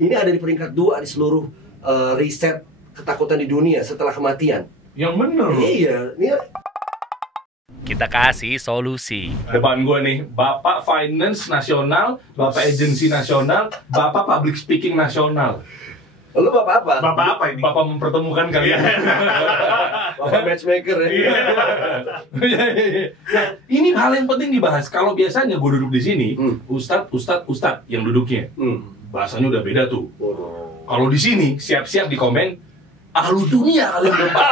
Ini ada di peringkat 2 di seluruh riset ketakutan di dunia setelah kematian. Yang bener loh. Iya, ini Kita kasih solusi. Depan gue nih, Bapak Finance Nasional, Bapak Agensi Nasional, Bapak Public Speaking Nasional. lu bapak apa? Bapak apa ini? Bapak mempertemukan kalian. Bapak matchmaker ya. Iya. Nah, ini hal yang penting dibahas. Kalau biasanya gue duduk di sini, Ustadz yang duduknya. Bahasanya udah beda tuh. Kalau di sini, siap-siap di komen, ahlu dunia kalian berempat.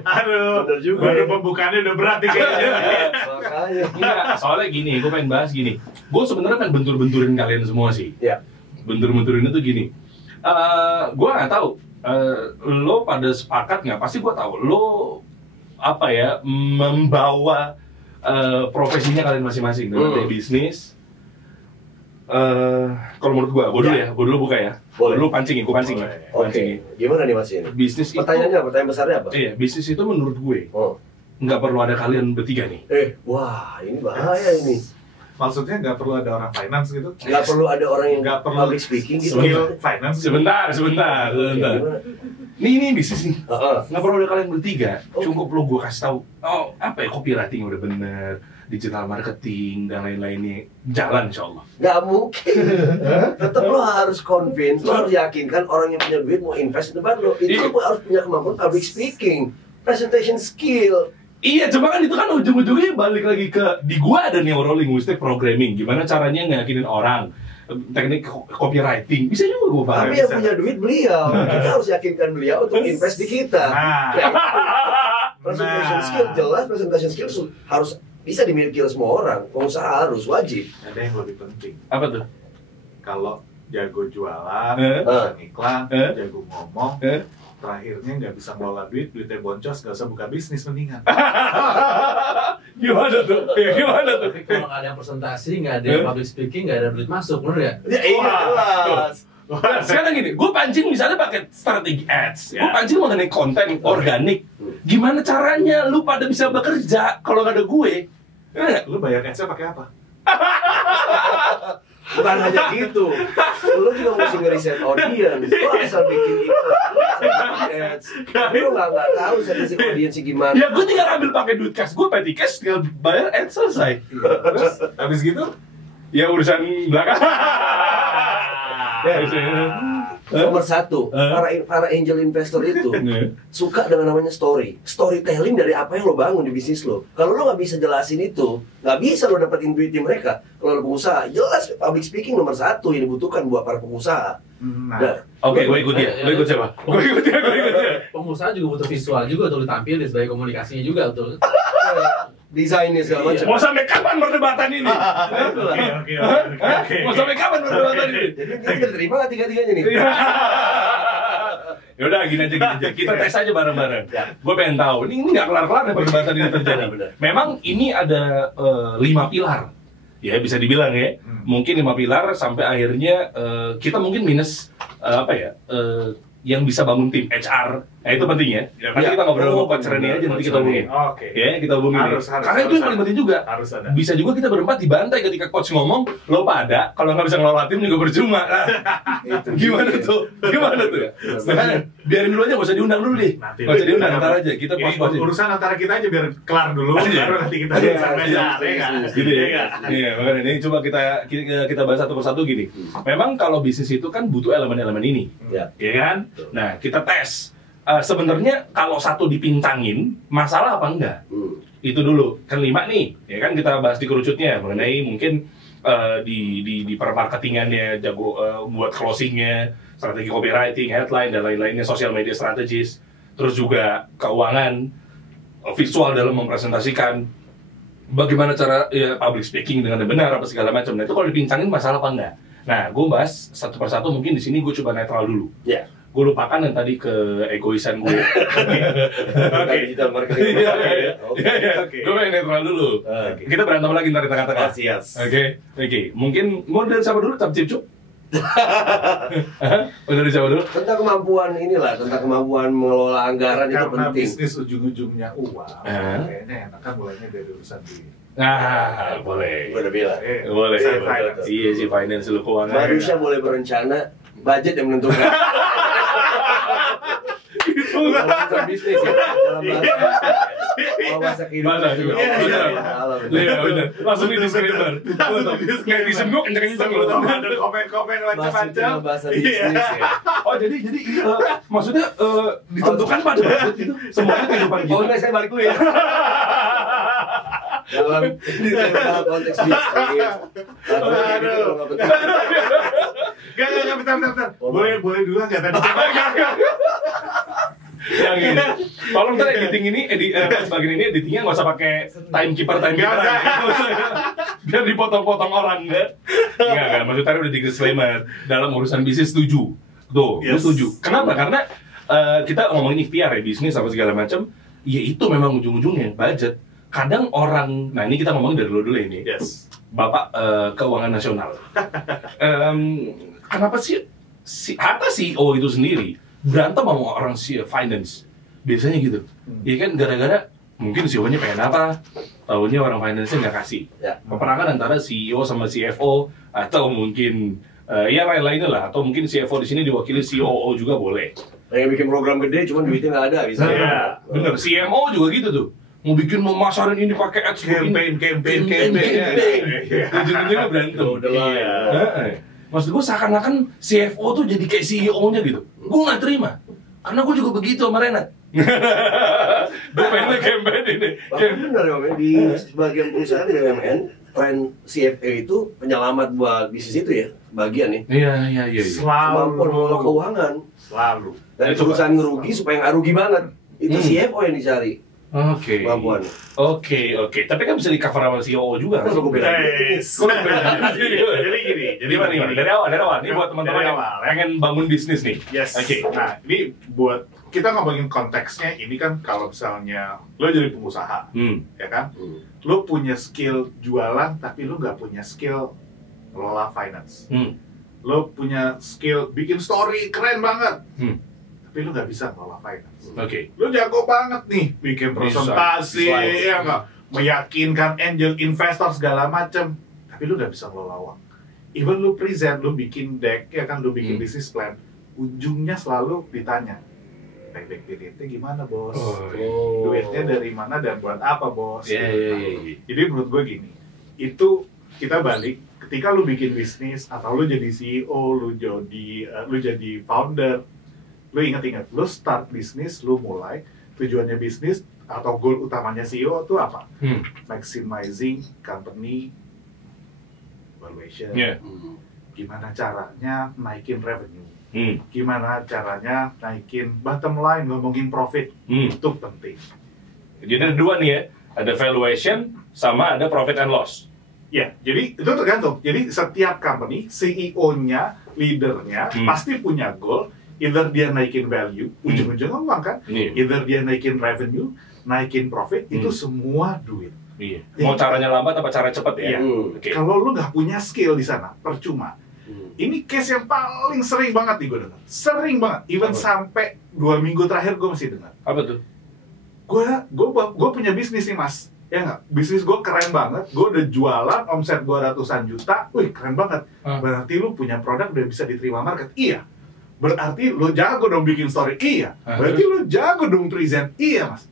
Aduh, Bener juga baru ya. pembukaannya udah berat nih kayaknya. Makanya. Enggak, soalnya gini, gue pengen bahas gini. Gue sebenarnya pengen bentur-benturin kalian semua sih. Ya. Bentur-benturin itu gini. Gue nggak tahu. Lo pada sepakat nggak? Pasti gue tahu. Lo apa ya membawa profesinya kalian masing-masing dalam bisnis. Kalau menurut gue dulu buka ya. Boleh. Dulu pancingin, gue pancingin. Oke. Gimana nih Mas ini? Bisnis itu, Pertanyaannya, pertanyaan besarnya apa? iya, bisnis itu menurut gue Oh. nggak perlu ada kalian bertiga nih. Wah, ini bahaya ini. Maksudnya nggak perlu ada orang finance gitu? Nggak perlu ada orang yang Nggak perlu public speaking gitu. skill finance? Sebentar. Gimana? Ini bisnis nih. Heeh. Nggak perlu ada kalian bertiga. Oke. Cukup lo gue kasih tahu. Oh, apa ya, copywriting udah bener, digital marketing dan lain-lainnya jalan insya Allah. Nggak mungkin. Tetap lo harus convince, lo harus yakinkan orang yang punya duit mau invest di tempat lo. Itu lo harus punya kemampuan public speaking, presentation skill. Iya, cuma kan itu kan ujung-ujungnya balik lagi ke di gua ada neurolinguistic programming. Gimana caranya ngeyakinin orang, teknik copywriting. Bisa juga gua paham. Tapi yang punya duit beliau. Kita harus yakinkan beliau untuk invest di kita. Nah, Ya, presentation skill jelas, presentation skill harus bisa dimiliki oleh semua orang. Pengusaha harus wajib. ada yang lebih penting. Apa tuh? Kalau jago jualan, Eh. bisa iklan, Eh. jago ngomong, Eh? terakhirnya nggak bisa ngelola duit, duitnya boncos, nggak usah buka bisnis mendingan. Gimana tuh? Gimana tuh? Tapi kalau nggak ada yang presentasi, nggak ada yang public speaking, nggak ada duit masuk, bener ya? Ya, iya jelas. Nah, sekarang gini, gue pancing misalnya pakai strategi ads, gue Ya. pancing mengenai konten organik. Gimana caranya lu pada bisa bekerja kalau nggak ada gue? Eh, Lu bayar ads-nya pakai apa? Bukan hanya gitu, lu juga mesti ngeriset audience. Lu asal bikin iklan, lu asal bikin ads. Lu nggak tahu statistik audience gimana. Ya gue tinggal ambil pakai duit cash gue, petty cash, tinggal bayar ads selesai. Terus habis gitu? Ya urusan belakang. Nomor satu, para angel investor itu suka dengan namanya storytelling dari apa yang lo bangun di bisnis lo. Kalau lo nggak bisa jelasin itu, nggak bisa lo dapetin duitnya mereka. Kalau lo pengusaha, jelas public speaking nomor satu yang dibutuhkan buat para pengusaha. Nah, Nah, Oke, gue ikut dia. Lo ikut siapa? Gue ikut dia. Pengusaha juga butuh visual juga untuk ditampilin sebagai komunikasinya juga, betul. desainnya segala macam. Mau sampai kapan perdebatan ini? oke. Mau sampai kapan perdebatan ini? Jadi kita terima nggak tiga-tiganya nih? Ya udah gini aja. Kita tes aja bareng-bareng. Ya. Gue pengen tahu. Ini nggak kelar-kelar ya perdebatan ini terjadi. Benar. Memang ini ada 5 pilar. Ya bisa dibilang ya. Mungkin 5 pilar sampai akhirnya kita mungkin minus yang bisa bangun tim HR. Nah itu penting ya. Nanti kita ngobrol sama Coach Reni aja nanti kita hubungin. Oke. Ya, kita hubungin. Harus, Karena itu yang paling penting juga. Harus ada. Bisa juga kita berempat dibantai ketika coach ngomong, lo pada kalau nggak bisa ngelola tim juga percuma. Nah, Itu gimana dia. tuh? Gimana tuh? Makanya biarin dulu aja, nggak usah diundang dulu deh. Nanti Nggak usah diundang, ntar aja. Kita Ini pos-pos aja. urusan antara kita aja biar kelar dulu, Iya. baru nanti kita Iya, sampai iya, sana, ya nggak? Gitu Iya ya. nggak? Iya, makanya ini coba kita bahas satu persatu gini. Memang kalau bisnis itu kan butuh elemen-elemen ini. Ya. Ya kan? Nah, kita tes. Sebenarnya kalau satu dipincangin, masalah apa enggak? Itu dulu. Kan 5 nih. Ya kan kita bahas di kerucutnya mengenai mungkin di permarketingannya jago buat closingnya, strategi copywriting, headline dan lain-lainnya, social media strategis, terus juga keuangan, visual dalam mempresentasikan, bagaimana cara ya, public speaking dengan benar apa segala macam. Nah itu kalau dipincangin masalah apa enggak? Nah gue bahas satu persatu, mungkin di sini gue coba netral dulu. Ya. Gue lupakan yang tadi ke egoisan gue. Oke. Digital marketing. Oke. Gue pengen netral dulu. Oke. Kita berantem lagi ntar di tengah-tengah. Sias. Oke. Mungkin mau dari siapa dulu? Cap Cipcuk? Mau dari siapa dulu? Tentang kemampuan inilah, tentang kemampuan mengelola anggaran itu Karena penting. bisnis ujung-ujungnya uang, Eh. kayaknya enak kan mulainya dari urusan duit. Nah, boleh. Gue udah bilang. Boleh. Saya Boleh. finance. Iya sih, financial keuangan. Manusia boleh berencana, budget yang menentukan. Dalam bahasa bisnis ya. Dalam bahasa kehidupan. Bahasa juga. Iya, benar. Langsung di disclaimer. Netizen gue kenceng-kenceng loh. Ada komen-komen macam-macam. Bahasa bisnis ya. Oh, jadi maksudnya ditentukan pada budget itu semuanya kehidupan kita. Oh enggak, saya balik dulu ya. dalam konteks bisnis. Aduh. Gak, bentar. Boleh dulu nggak tadi? Yang ini. Tolong ntar editing ini, bagian ini editingnya nggak usah pakai timekeeper. Biar dipotong-potong orang, enggak? Enggak. Maksud tadi udah di disclaimer. Dalam urusan bisnis setuju. Tuh, lu Yes. setuju. Kenapa? Karena kita ngomongin ikhtiar ya, bisnis apa segala macam. Ya itu memang ujung-ujungnya budget. Kadang orang, nah ini kita ngomongin dari dulu ini. Yes. Bapak Keuangan Nasional. Kenapa sih hatta CEO itu sendiri berantem sama orang finance? Biasanya gitu. Ya kan gara-gara mungkin CEO-nya pengen apa, tahunya orang finance-nya nggak kasih. Ya. Peperangan antara CEO sama CFO atau mungkin ya lain-lainnya lah. Atau mungkin CFO di sini diwakili COO juga boleh. Yang bikin program gede, cuman duitnya nggak ada bisa. Iya, bener. CMO juga gitu tuh. Mau masarin ini pakai ads, Campaign. ujung-ujungnya berantem. Udah lah. Iya. Maksud gue seakan-akan CFO tuh jadi kayak CEO-nya gitu. Gue nggak terima. Karena gue juga begitu sama Renat. Gue pengen campaign ini. Bahkan benar ya, Om, di sebagian perusahaan BUMN, tren CFA itu penyelamat buat bisnis itu ya, bagian nih. Iya. Kemampuan mengelola keuangan. Selalu. Dari Itu, perusahaan ngerugi supaya nggak rugi banget. Itu CFO yang dicari Oke. kemampuan. Oke. Tapi kan bisa di cover sama CEO juga. Terus aku bilang, Jadi gini. Jadi mana? Dari awal. Ini buat teman-teman Dari yang awal, ya. pengen bangun bisnis nih. Yes. Oke. Nah, ini buat kita ngomongin konteksnya ini kan kalau misalnya lo jadi pengusaha, ya kan? Lo punya skill jualan tapi lo nggak punya skill ngelola finance. Lo punya skill bikin story keren banget, tapi lo nggak bisa ngelola finance. Oke. Lo jago banget nih bikin presentasi, Slide. ya nggak? Meyakinkan angel investor segala macem, tapi lo nggak bisa ngelola uang. Even lo present, lo bikin deck, ya kan? Lo bikin business plan, ujungnya selalu ditanya, back duitnya gimana bos? Duitnya dari mana dan buat apa bos? Iya. Jadi menurut gue gini, itu kita balik ketika lu bikin bisnis atau lu jadi CEO, lu jadi founder, lu ingat-ingat, lu start bisnis, lu mulai tujuannya bisnis atau goal utamanya CEO itu apa? Maximizing company valuation. Iya. Gimana caranya naikin revenue? Gimana caranya naikin bottom line, ngomongin profit, itu penting. Jadi ada dua nih ya, ada valuation sama ada profit and loss. Ya, jadi itu tergantung. Jadi setiap company, CEO-nya, leadernya pasti punya goal. Either dia naikin value, ujung-ujungnya uang kan? Either dia naikin revenue, naikin profit, itu semua duit. Iya. Mau caranya lambat apa cara cepat ya? Iya. Oke. Kalau lu nggak punya skill di sana, percuma. Ini case yang paling sering banget nih gue dengar. Sering banget. Even sampai 2 minggu terakhir gue masih dengar. Apa tuh? Gue punya bisnis nih mas. Ya nggak? Bisnis gue keren banget. Gue udah jualan, omset gue ratusan juta. Wih keren banget. Berarti lu punya produk udah bisa diterima market. Iya. Berarti lu jago dong bikin story. Iya. Berarti lu jago dong present. Iya mas.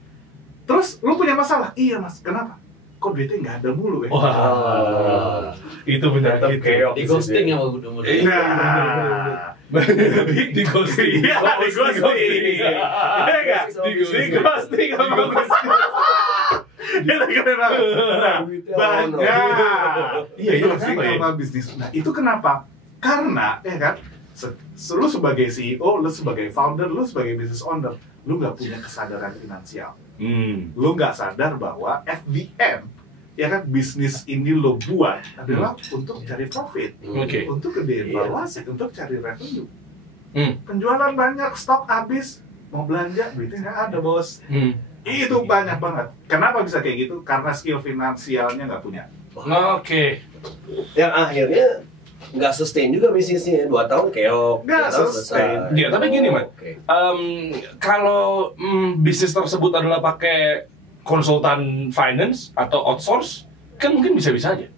Terus lu punya masalah. Iya mas. Kenapa? Kok duitnya nggak ada mulu ya? Wah, itu benar Tetap gitu. keok. Di ghosting ya mau udah mulai. Nah, Di ghosting. Iya, di ghosting. Iya nggak? Di ghosting sama ghosting. Itu keren banget. Nah, banyak. Iya, itu Ghosting kenapa ya? sama bisnis. Nah, itu kenapa? Karena, ya kan, lu sebagai CEO, lu sebagai founder, lu sebagai business owner, lu nggak punya kesadaran finansial. Lu nggak sadar bahwa at the end, ya kan, bisnis ini lo buat adalah untuk cari profit, Oke. untuk gedein valuasi, untuk cari revenue. Hmm. Penjualan banyak, stok habis, mau belanja, duitnya nggak ada bos. Itu banyak banget. Kenapa bisa kayak gitu? Karena skill finansialnya nggak punya. Oke. Yang akhirnya nggak sustain juga bisnisnya. 2 tahun keok. Nggak 2 tahun sustain. selesai. Ya, tapi gini, Mat. Oke. Kalau bisnis tersebut adalah pakai konsultan finance atau outsource, Kan mungkin bisa-bisa aja.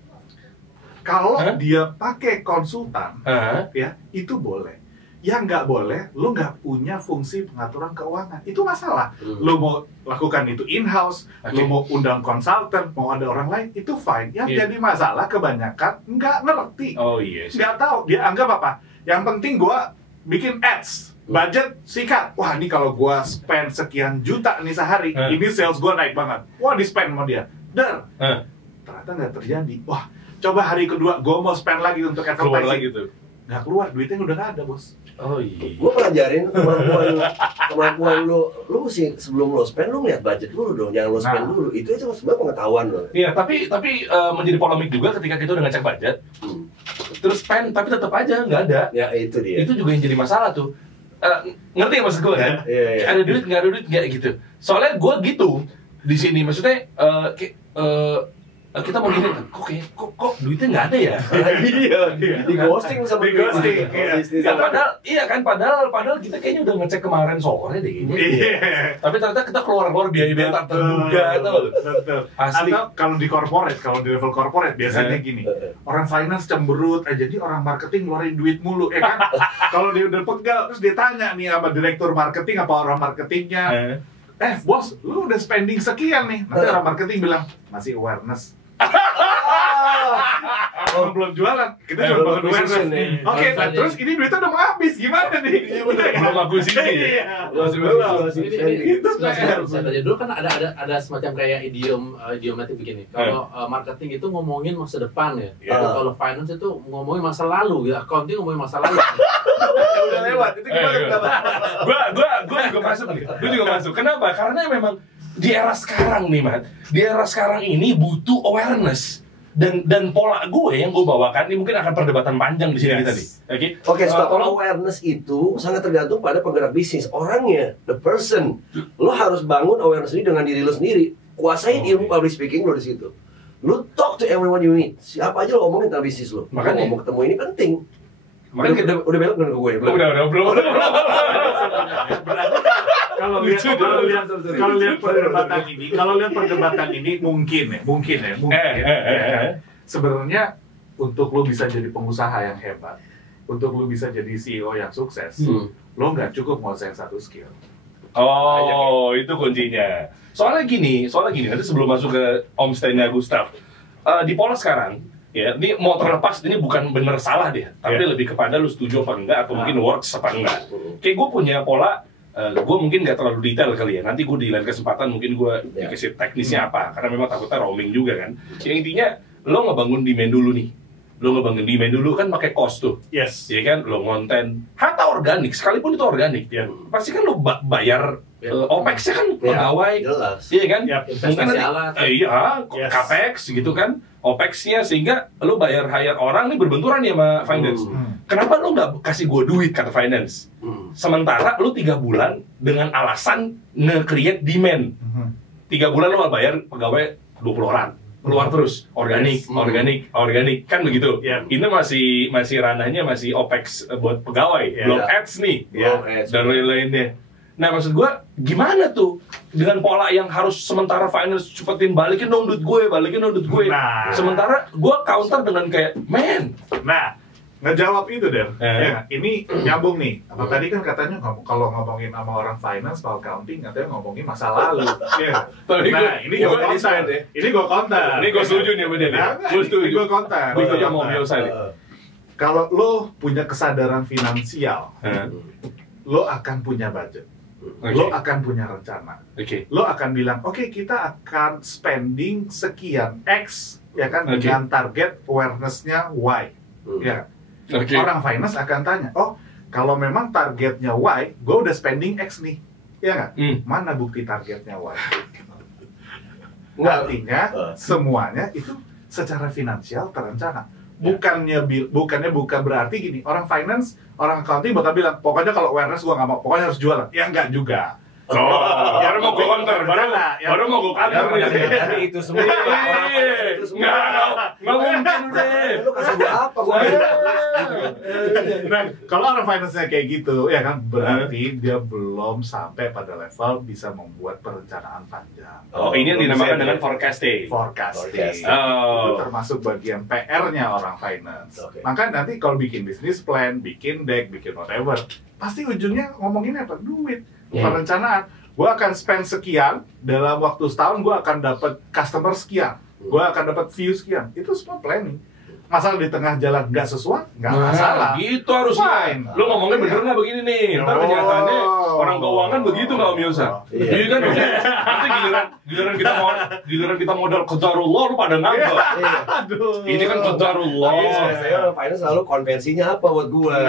Kalau dia pakai konsultan, ya itu boleh. Yang nggak boleh, lo nggak punya fungsi pengaturan keuangan. Itu masalah. Lo mau lakukan itu in-house, lo mau undang konsultan, mau ada orang lain, itu fine. Yang jadi masalah kebanyakan nggak ngerti. Oh iya. Nggak tahu, dia anggap apa. Yang penting gua bikin ads, budget sikat. Wah, ini kalau gua spend sekian juta nih sehari, ini sales gua naik banget. Wah, di spend sama dia. Ternyata nggak terjadi. Wah, coba hari kedua gua mau spend lagi untuk advertising. Keluar lagi tuh. Nggak keluar, duitnya udah nggak ada, bos. Oh iya. Gue pelajarin kemampuan lu mesti sebelum lo spend lu lihat budget dulu dong, jangan lo spend dulu. Itu sebenarnya pengetahuan lo. Iya, tapi menjadi polemik juga ketika kita udah ngecek budget, terus spend tapi tetap aja nggak ada. Ya itu dia. Itu juga yang jadi masalah tuh. Ngerti ya maksud gue kan? Iya. Ada duit nggak gitu. Soalnya gue gitu di sini, maksudnya kita mau gini, kok duitnya nggak ada ya? Iya. Di ghosting sama Di ghosting, Ya, padahal kita kayaknya udah ngecek kemarin sore deh ini. Iya. Tapi ternyata kita keluar biaya tak terduga tuh. Betul. Asli. Atau kalau di corporate, kalau di level corporate biasanya gini. Orang finance cemberut, jadi orang marketing ngeluarin duit mulu, ya kan? Kalau dia udah pegal, terus dia tanya nih sama direktur marketing apa orang marketingnya. Bos, lu udah spending sekian nih. Nanti orang marketing bilang, masih awareness. Belum jualan, kita cuma bangun awareness. Oke, terus ini duitnya udah mau habis, gimana nih? Belum akuisisi. Itu saya tanya dulu kan ada semacam kayak idiomatik begini. Kalau marketing itu ngomongin masa depan ya. Kalau finance itu ngomongin masa lalu, ya. Accounting ngomongin masa lalu. Udah lewat, itu gimana kenapa? Gue juga masuk nih. Gue juga masuk. Kenapa? Karena memang di era sekarang nih, Mat. Di era sekarang ini butuh awareness. Dan pola gue yang gue bawakan ini mungkin akan perdebatan panjang di sini kita nih. Oke, soal awareness itu sangat tergantung pada penggerak bisnis, orangnya, the person. Lo harus bangun awareness ini dengan diri lo sendiri. Kuasain ilmu public speaking lo di situ. Lo talk to everyone you meet. Siapa aja lo omongin tentang bisnis lo. Makanya ngomong ketemu ini penting. Makanya kita udah belok ke gue. Belum. Kalau lihat perdebatan ini mungkin ya. Sebenarnya untuk lo bisa jadi pengusaha yang hebat, untuk lo bisa jadi CEO yang sukses, lo nggak cukup nguasain satu skill. Oh, itu kuncinya. Soalnya gini, nanti sebelum masuk ke omstay-nya Gustaf, di pola sekarang, ya, ini mau terlepas, ini bukan bener salah deh, tapi lebih kepada lu setuju apa enggak, atau mungkin works apa enggak. Kayak gue punya pola, gue mungkin nggak terlalu detail kali ya, nanti gue di lain kesempatan mungkin gue dikasih teknisnya apa, karena memang takutnya roaming juga kan. Yang intinya, lo ngebangun demand dulu nih. Lo ngebangun demand dulu kan pakai cost tuh. Yes. Ya kan, lo ngonten, hatta organik, sekalipun itu organik, pasti kan lo bayar OPEX-nya kan pegawai, iya kan? Investasi alat. Iya, CAPEX gitu kan, OPEX-nya, sehingga lo bayar hire orang nih berbenturan ya sama finance. Kenapa lo nggak kasih gue duit, kata finance? Sementara lo 3 bulan dengan alasan nge-create demand. 3 bulan lo bayar pegawai 20 orang. Keluar terus, organik, kan begitu. Ini masih ranahnya masih OPEX buat pegawai, belum ads nih, dan lain-lainnya. Nah, maksud gue, gimana tuh dengan pola yang harus sementara finance cepetin balikin dong duit gue. Sementara gue counter dengan kayak, ngejawab itu deh. Ini nyambung nih. Apa tadi kan katanya kalau ngomongin sama orang finance, kalau accounting katanya ngomongin masa lalu. Ini gue counter. Ini gue setuju nih sama dia. Gue setuju. Gue counter. Gue setuju sama Om Yosa nih. Kalau lo punya kesadaran finansial, lo akan punya budget. Lo akan punya rencana. Lo akan bilang, oke, kita akan spending sekian X, ya kan, dengan target awareness-nya Y. Ya. Orang finance akan tanya, oh, kalau memang targetnya Y, gue udah spending X nih, ya nggak? Mana bukti targetnya Y? Artinya semuanya itu secara finansial terencana. Bukan berarti gini, orang finance, orang accounting bakal bilang, pokoknya kalau awareness gue nggak mau, pokoknya harus jualan. Ya nggak juga. Baru mau gue counter, baru mau gue counter. Dari itu semua. Nggak mungkin deh. Lu kasih gua apa? Gua Nah, kalau orang finance-nya kayak gitu, ya kan berarti dia belum sampai pada level bisa membuat perencanaan panjang. Oh, ini yang dinamakan dengan forecasting. Forecasting. Oh. Itu termasuk bagian PR-nya orang finance. Oke. Maka nanti kalau bikin business plan, bikin deck, bikin whatever, pasti ujungnya ngomongin apa? Duit, perencanaan. Gua akan spend sekian, dalam waktu setahun gua akan dapat customer sekian, gua akan dapat view sekian. Itu semua planning. Masalah di tengah jalan nggak sesuai, nggak masalah. Gitu harusnya. Fine. Lu ngomongnya bener nggak begini nih? Ntar kenyataannya orang keuangan begitu nggak Om Yosa? Iya kan? Nanti giliran kita modal qadarullah lu pada ngambek. Aduh. Ini kan qadarullah. Saya orang finance selalu konvensinya apa buat gua.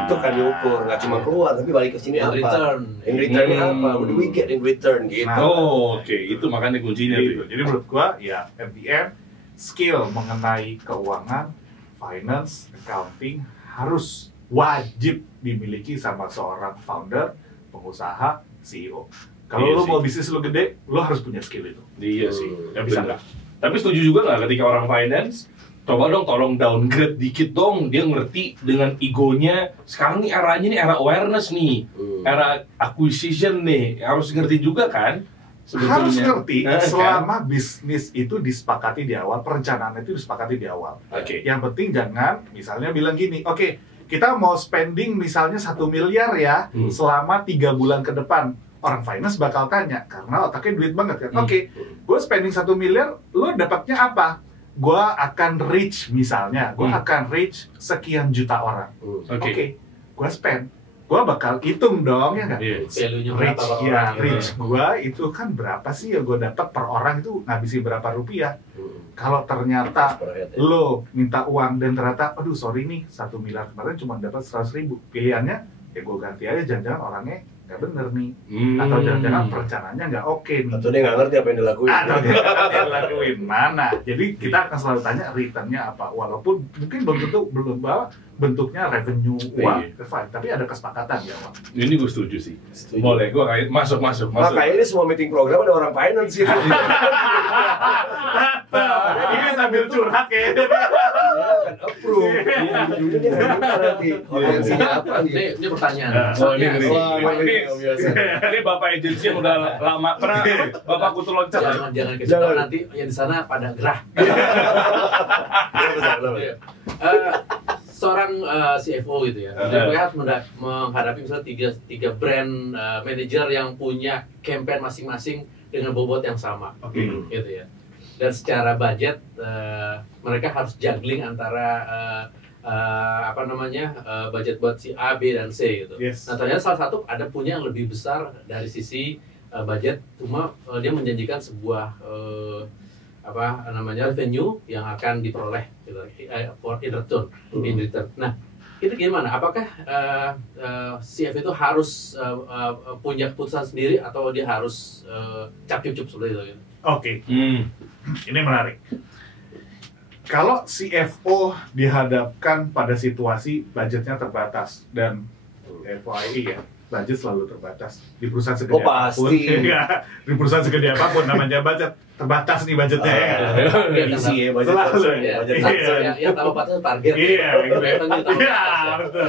Itu kan diukur, nggak cuma keluar tapi balik ke sini In apa. return. In return apa? What do we get in return gitu. Oh, oke. Itu makanya kuncinya Gitu. tuh. Jadi menurut gua ya MBM skill mengenai keuangan, finance, accounting harus wajib dimiliki sama seorang founder, pengusaha, CEO. Kalau Iya lu sih. mau bisnis lu gede, lu harus punya skill itu. Iya sih. Nggak bisa Bener. nggak? Tapi setuju juga nggak ketika orang finance coba dong tolong downgrade dikit dong, dia ngerti dengan egonya. Sekarang nih eranya nih era awareness nih, era acquisition nih, harus ngerti juga kan? Sebetulnya. Harus ngerti Kan? selama bisnis itu disepakati di awal, perencanaan itu disepakati di awal. Oke. Yang penting jangan misalnya bilang gini, oke, kita mau spending misalnya 1 miliar ya selama 3 bulan ke depan. Orang finance bakal tanya karena otaknya duit banget kan. Oke, gue spending 1 miliar, lo dapatnya apa? Gue akan reach misalnya, gue akan reach sekian juta orang. Oke, gue spend. Gue bakal hitung dong ya nggak? Iya. Value-nya berapa Reach per ya, orang, reach gue itu kan berapa sih ya gue dapat per orang itu ngabisin berapa rupiah? Kalau ternyata lo minta uang dan ternyata, aduh sorry nih 1 miliar kemarin cuma dapat 100.000, pilihannya ya gue ganti aja, jangan-jangan orangnya nggak bener nih, atau jangan-jangan perencanaannya nggak oke nih, Atau dia nggak ngerti apa yang dilakuin. atau dia nggak ngerti yang lakuin mana. Jadi kita akan selalu tanya returnnya apa, walaupun mungkin belum bawa bentuknya revenue uang, fine, tapi ada kesepakatan ya Wak. Ini gue setuju sih. Setuju. Boleh, gue kayak masuk. Makanya ini semua meeting program ada orang finance gitu. Ini sambil curhat kayaknya. Kan approve. Ujungnya dia nggak minta nanti konvensinya apa gitu. Ini pertanyaan. Oh, ini ngeri. Wah, Ini biasa. ini bapak agensi yang udah lama pernah bapak kutu loncat. Jangan kasih tahu nanti yang di sana pada gerah. Iya. Seorang CFO gitu ya, mereka harus menghadapi misalnya tiga brand manager yang punya campaign masing-masing dengan bobot yang sama, gitu ya. Dan secara budget mereka harus juggling antara budget buat si A, B dan C gitu. Yes. Nah ternyata salah satu ada punya yang lebih besar dari sisi budget, cuma dia menjanjikan sebuah revenue yang akan diperoleh gitu, in return. Nah, itu gimana? Apakah CF itu harus punya keputusan sendiri atau dia harus cap-cup seperti itu? Gitu? Oke, ini menarik. Kalau CFO dihadapkan pada situasi budgetnya terbatas dan FYI ya, budget selalu terbatas di perusahaan segede apapun. Pasti. Ya, di perusahaan segede apapun namanya budget terbatas nih budgetnya. Isi ya budget. Selalu. Yang tambah batas target. Iya, gitu. Revenue tambah Iya, batas. betul.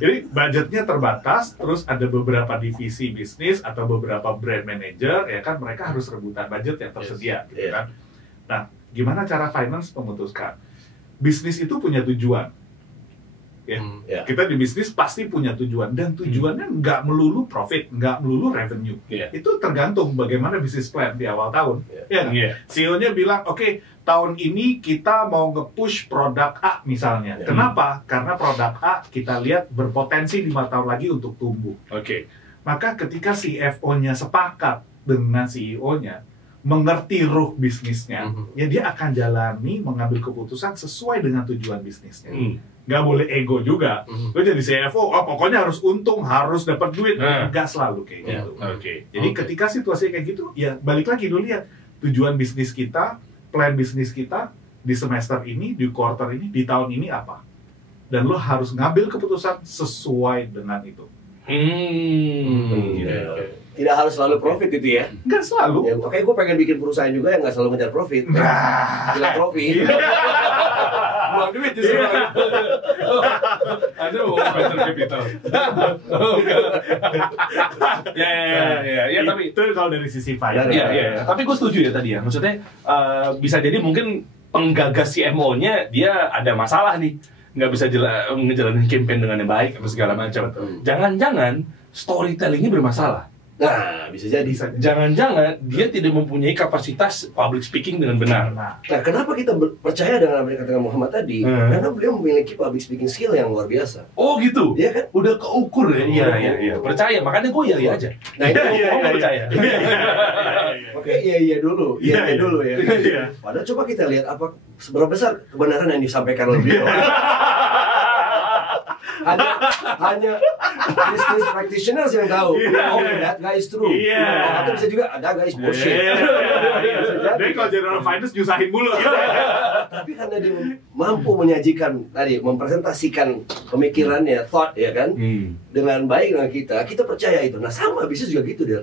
Jadi budgetnya terbatas, terus ada beberapa divisi bisnis atau beberapa brand manager, ya kan mereka harus rebutan budget yang tersedia, gitu kan. Nah, gimana cara finance memutuskan? Bisnis itu punya tujuan. Ya. Kita di bisnis pasti punya tujuan, dan tujuannya nggak melulu profit, nggak melulu revenue. Itu tergantung bagaimana bisnis plan di awal tahun. CEO-nya bilang, oke, tahun ini kita mau nge-push produk A misalnya. Kenapa? Karena produk A kita lihat berpotensi 5 tahun lagi untuk tumbuh. Maka ketika CFO-nya sepakat dengan CEO-nya, mengerti ruh bisnisnya, ya dia akan jalani mengambil keputusan sesuai dengan tujuan bisnisnya. Nggak boleh ego juga. Gue jadi CFO, pokoknya harus untung, harus dapat duit. Nggak selalu kayak gitu. Jadi ketika situasi kayak gitu, ya balik lagi dulu lihat tujuan bisnis kita, plan bisnis kita di semester ini, di quarter ini, di tahun ini apa. Dan lo harus ngambil keputusan sesuai dengan itu. Tidak harus selalu profit itu ya. Nggak selalu. Ya, makanya gue pengen bikin perusahaan juga yang nggak selalu ngejar profit. Filantropi. Buang duit justru. Ada venture capital. Ya, tapi itu kalau dari sisi finance. Iya. Tapi gue setuju ya tadi ya. Maksudnya bisa jadi mungkin penggagas CMO-nya dia ada masalah nih, nggak bisa ngejalanin campaign dengan yang baik atau segala macam. Jangan-jangan storytellingnya bermasalah. Nah, bisa jadi. Jangan-jangan dia tidak mempunyai kapasitas public speaking dengan benar. Nah, kenapa kita percaya dengan apa yang dikatakan Muhammad tadi? Karena beliau memiliki public speaking skill yang luar biasa. Oh gitu? Iya kan? Udah keukur ya? Iya. Percaya, makanya gue iya aja. Nah, itu mau percaya. Oke, iya dulu. Iya dulu ya. Padahal coba kita lihat apa seberapa besar kebenaran yang disampaikan oleh beliau. hanya business practitioners yang tahu. Oh, that guy is true. Atau bisa juga ada guy is bullshit. Jadi kalau general finance nyusahin mulu. Tapi karena dia mampu menyajikan tadi, mempresentasikan pemikirannya, thought ya kan, dengan baik dengan kita percaya itu. Nah sama bisnis juga gitu dia.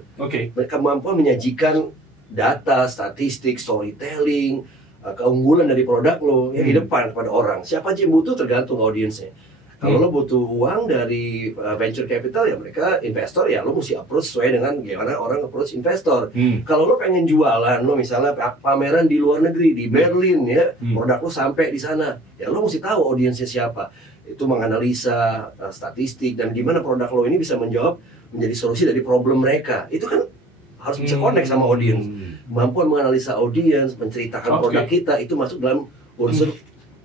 Mereka mampu menyajikan data, statistik, storytelling, keunggulan dari produk lo yang di depan kepada orang. Siapa aja yang butuh tergantung audiensnya. Kalau lo butuh uang dari venture capital ya mereka investor ya lo mesti approach sesuai dengan gimana orang approach investor. Kalau lo pengen jualan lo misalnya pameran di luar negeri di Berlin ya produk lo sampai di sana ya lo mesti tahu audiensnya siapa. Itu menganalisa statistik dan gimana produk lo ini bisa menjadi solusi dari problem mereka. Itu kan harus bisa connect sama audiens. Kemampuan menganalisa audiens, menceritakan produk kita itu masuk dalam unsur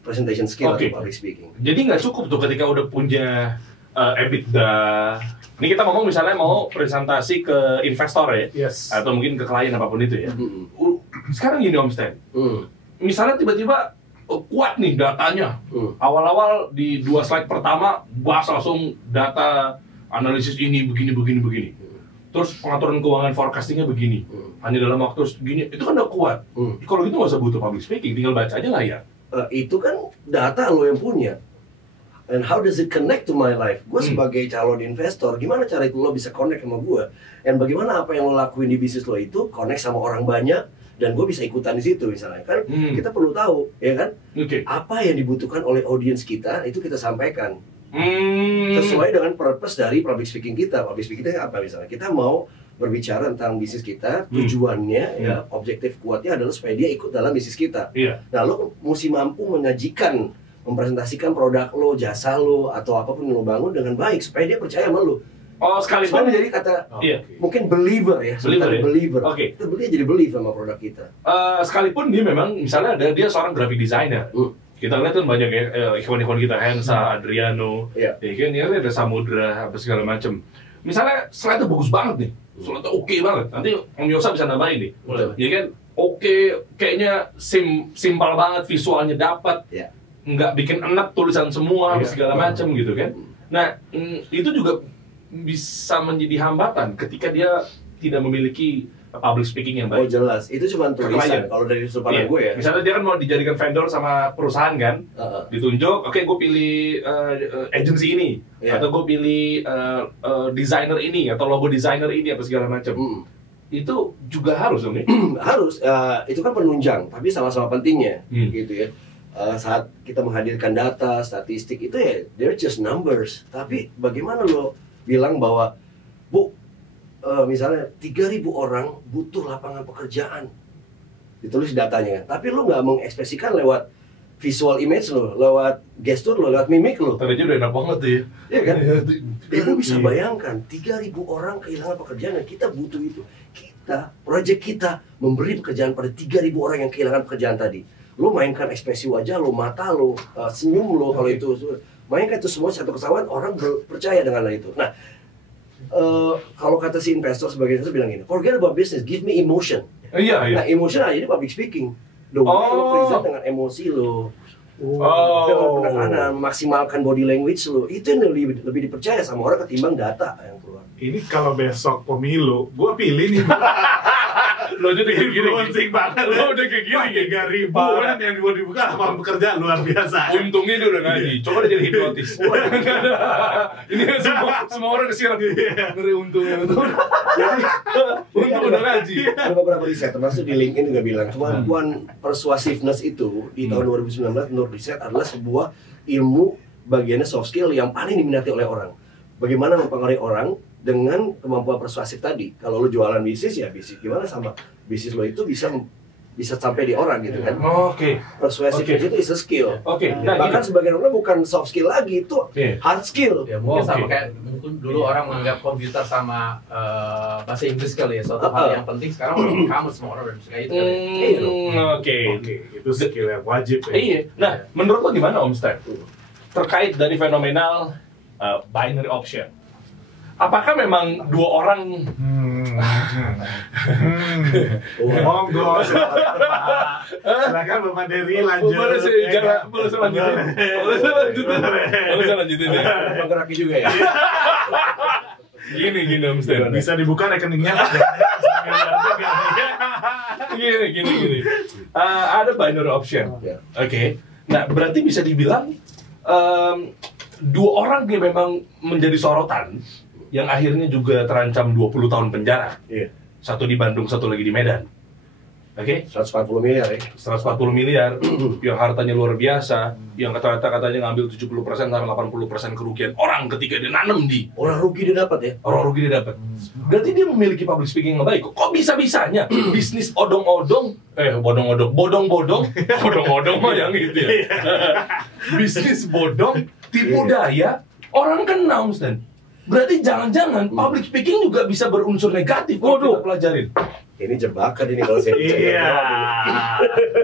presentation skill atau public speaking. Jadi nggak cukup tuh ketika udah punya EBITDA. Ini kita ngomong misalnya mau presentasi ke investor ya, atau mungkin ke klien apapun itu ya. Sekarang gini Om Stan, misalnya tiba-tiba kuat nih datanya. Awal-awal di 2 slide pertama bahas langsung data analisis ini begini. Terus pengaturan keuangan forecastingnya begini. Hanya dalam waktu segini, itu kan udah kuat. Kalau gitu nggak usah butuh public speaking, tinggal baca aja lah ya. Itu kan data lo yang punya. And how does it connect to my life? Gue sebagai calon investor, gimana cara itu lo bisa connect sama gue? Dan bagaimana apa yang lo lakuin di bisnis lo itu connect sama orang banyak dan gue bisa ikutan di situ misalnya kan? Kita perlu tahu, ya kan? Apa yang dibutuhkan oleh audiens kita itu kita sampaikan. Sesuai dengan purpose dari public speaking kita. Public speaking kita apa misalnya? Kita mau berbicara tentang bisnis kita, tujuannya ya objektif kuatnya adalah supaya dia ikut dalam bisnis kita. Nah lo mesti mampu menyajikan, mempresentasikan produk lo, jasa lo atau apapun yang lo bangun dengan baik supaya dia percaya sama lo. Oh sekalipun menjadi kata mungkin believer ya, believer. Kita jadi believe sama produk kita. Sekalipun dia memang misalnya dia seorang graphic designer. Kita lihat kan banyak ya ikon-ikon kita, Hensa, Adriano, ya kan ini ada Samudra apa segala macam. Misalnya slide-nya bagus banget nih. Slide-nya oke banget. Nanti Om Yosa bisa nambahin nih. Ya kan? Kayaknya simpel banget, visualnya dapat. Nggak bikin enak tulisan semua segala macam gitu kan. Nah, itu juga bisa menjadi hambatan ketika dia tidak memiliki public speaking yang baik. Oh jelas, itu cuma tulisan kalau dari sudut pandang gue ya. Misalnya dia kan mau dijadikan vendor sama perusahaan kan, ditunjuk, oke gue pilih agency ini, atau gue pilih designer ini, atau logo designer ini, apa segala macam. Itu juga harus dong ya? Harus, itu kan penunjang, tapi sama-sama pentingnya gitu ya. Saat kita menghadirkan data, statistik itu ya, they're just numbers. Tapi bagaimana lo bilang bahwa, Bu, misalnya 3.000 orang butuh lapangan pekerjaan, ditulis datanya kan, tapi lo nggak mengekspresikan lewat visual image lo, lewat gestur lo, lewat mimik lo. Tadi udah enak banget tuh ya. Iya kan? Lo bisa bayangkan 3.000 orang kehilangan pekerjaan dan kita butuh itu. Project kita memberi pekerjaan pada 3.000 orang yang kehilangan pekerjaan tadi. Lo mainkan ekspresi wajah lo, mata lo, senyum lo, kalau itu mainkan itu semua satu kesatuan, orang percaya dengan itu. Nah, kalau kata si investor sebagai investor bilang gini, forget about business, give me emotion. Nah, emotion aja ini public speaking. Lo present dengan emosi lo, dengan penekanan, maksimalkan body language lo, itu yang lebih dipercaya sama orang ketimbang data yang keluar. Ini kalau besok pemilu, gue pilih nih. Lo udah kayak gini. Influencing banget. Lo udah kayak gini. 3.000 kan yang mau dibuka lapangan pekerjaan luar biasa. Untungnya dia udah ngaji. Coba dia jadi hipnotis. Ini semua orang kesiram. Ngeri untungnya. Untung udah ngaji. Ada beberapa riset, termasuk di LinkedIn juga bilang kemampuan persuasiveness itu di tahun 2019 menurut riset adalah sebuah ilmu bagiannya soft skill yang paling diminati oleh orang. Bagaimana mempengaruhi orang dengan kemampuan persuasif tadi. Kalau lo jualan bisnis ya bisnis gimana sama bisnis lo itu bisa sampai di orang gitu kan. Oke. Persuasiveness itu is a skill. Oke. Bahkan sebagian orang bukan soft skill lagi, itu hard skill. Ya mungkin sama kayak mungkin dulu orang menganggap komputer sama bahasa Inggris kali ya, suatu hal yang penting sekarang kamu semua orang udah suka itu kali. Oke. Itu skill yang wajib ya. Iya. Nah, menurut lo gimana Om Step? Terkait dari fenomenal binary option. Apakah memang dua orang monggo silakan Bapak Dery lanjut. boleh saya lanjutin ya. Menggeraki juga ya. Gini Om Step. Bisa dibuka rekeningnya. Gini. Ada binary option. Oke. Nah, berarti bisa dibilang dua orang yang memang menjadi sorotan yang akhirnya juga terancam 20 tahun penjara. Iya. Satu di Bandung, satu lagi di Medan. Oke? 140 miliar ya. 140 miliar yang hartanya luar biasa, yang katanya ngambil 70% sampai 80% kerugian orang ketika dia nanam di. Orang rugi dia dapat ya. Orang rugi dia dapat. Berarti dia memiliki public speaking yang baik. Kok bisa-bisanya bisnis bodong-bodong mah yang gitu ya. Bisnis bodong, tipu daya, orang kenal Stan. Berarti jangan-jangan public speaking juga bisa berunsur negatif kalau kita pelajarin. Ini jebakan ini kalau saya bicara. Iya.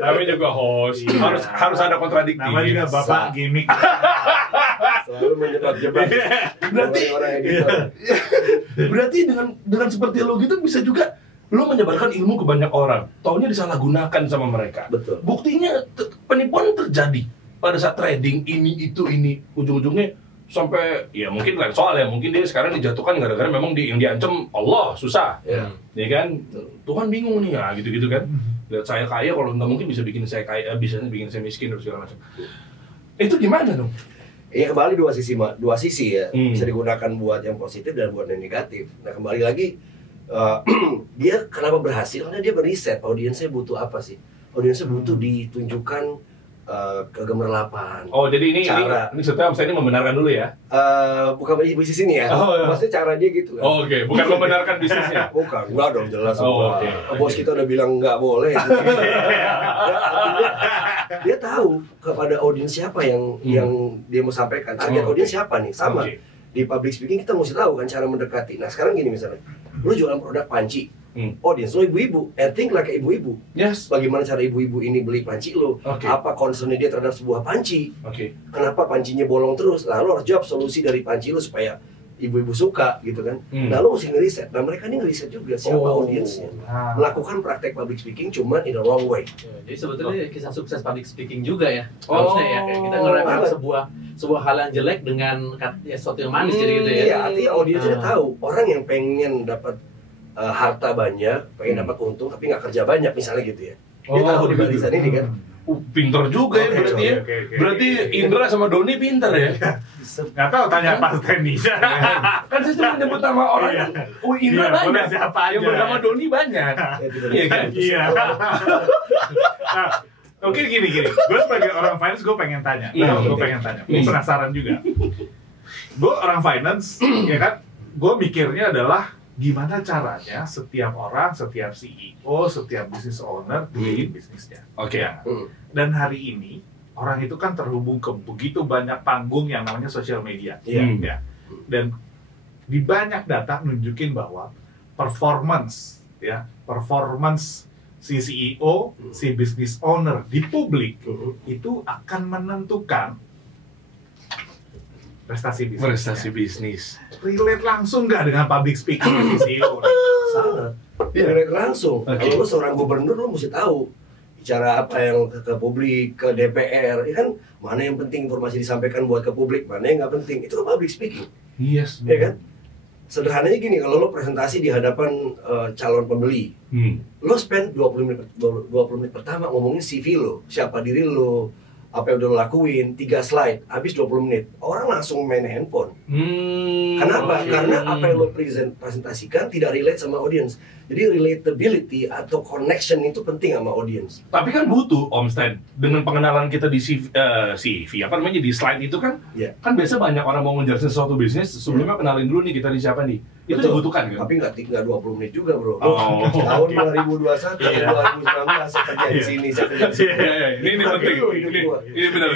Tapi juga host, harus ada kontradiktif. Nama juga Bapak gimmick. Selalu menjebak-jebak. Berarti dengan seperti lo gitu bisa juga lo menyebarkan ilmu ke banyak orang. Taunya disalahgunakan sama mereka. Betul. Buktinya penipuan terjadi pada saat trading ini ujung-ujungnya sampai ya mungkin lain soal ya, mungkin dia sekarang dijatuhkan gara-gara memang yang diancam Allah susah. Ya kan? Tuhan bingung nih ya gitu-gitu kan. Lihat saya kaya, kalau nggak mungkin bisa bikin saya kaya, bisa bikin saya miskin dan segala macam. Itu gimana dong? Ya kembali dua sisi ya. Bisa digunakan buat yang positif dan buat yang negatif. Nah kembali lagi dia kenapa berhasil? Karena dia beriset audiensnya butuh apa sih? Audiensnya butuh ditunjukkan kegemerlapan. Oh jadi ini setelah saya ini membenarkan dulu ya? Bukan bisnis ini ya. Maksudnya cara dia gitu kan. Oh, oke. Bukan membenarkan bisnisnya. Bukan, enggak dong jelas. Okay. Bos kita udah bilang nggak boleh. Dia tahu kepada audiens siapa yang dia mau sampaikan. Target audiens siapa nih? Sama. Di public speaking kita mesti tahu kan cara mendekati. Nah sekarang gini misalnya, lu jualan produk panci. Audience lo ibu-ibu, think like ibu-ibu. Yes. Bagaimana cara ibu-ibu ini beli panci lo? Apa concernnya dia terhadap sebuah panci? Kenapa pancinya bolong terus? Lalu harus jawab solusi dari panci lo supaya ibu-ibu suka gitu kan. Lalu mesti ngeriset. Nah mereka ini ngeriset juga siapa audiensnya. Melakukan praktek public speaking cuma in the wrong way. Jadi sebetulnya kisah sukses public speaking juga ya. Harusnya ya kayak kita ngeremehkan sebuah hal yang jelek dengan sesuatu yang manis jadi gitu ya. Iya, artinya audiensnya tahu orang yang pengen dapat harta banyak, pengen dapat untung tapi nggak kerja banyak misalnya gitu ya. Dia tahu di barisan ini kan. Pinter juga ya berarti ya. Berarti Indra sama Doni pinter ya. Nggak tahu tanya Pak Tenny. Kan saya cuma nyebut nama orang yang Indra banyak. Yang bernama Doni banyak. Iya kan? Iya. Oke gini. Gue sebagai orang finance gue pengen tanya. Gue penasaran juga. Gue orang finance, ya kan? Gue mikirnya adalah gimana caranya setiap orang, setiap CEO, setiap business owner bikin bisnisnya. Ya. Dan hari ini orang itu kan terhubung ke begitu banyak panggung yang namanya social media. Ya. Dan di banyak data nunjukin bahwa performance si CEO, si business owner di publik itu akan menentukan prestasi bisnis. Relate langsung nggak dengan public speaking si CEO? Sangat. Relate langsung. Kalau lu seorang gubernur lu mesti tahu bicara apa yang ke publik, ke DPR, ya kan mana yang penting informasi disampaikan buat ke publik, mana yang nggak penting. Itu kan public speaking. Yes. Ya kan? Sederhananya gini, kalau lo presentasi di hadapan calon pembeli, lo spend 20 menit pertama ngomongin CV lo, siapa diri lo, apa yang udah lo lakuin, 3 slide, habis 20 menit. Orang langsung main handphone. Kenapa? Karena apa yang lo presentasikan tidak relate sama audience. Jadi relatability atau connection itu penting sama audience. Tapi kan butuh Om Stan, dengan pengenalan kita di CV, apa namanya, di slide itu kan, kan biasa banyak orang mau ngejelasin sesuatu bisnis, sebelumnya kenalin dulu nih kita di siapa nih. Itu dibutuhkan kan? Tapi nggak 20 menit juga bro. Oh, tahun 2021, 2019 saya kerja di sini, saya kerja di sini. Ini penting. Ini benar.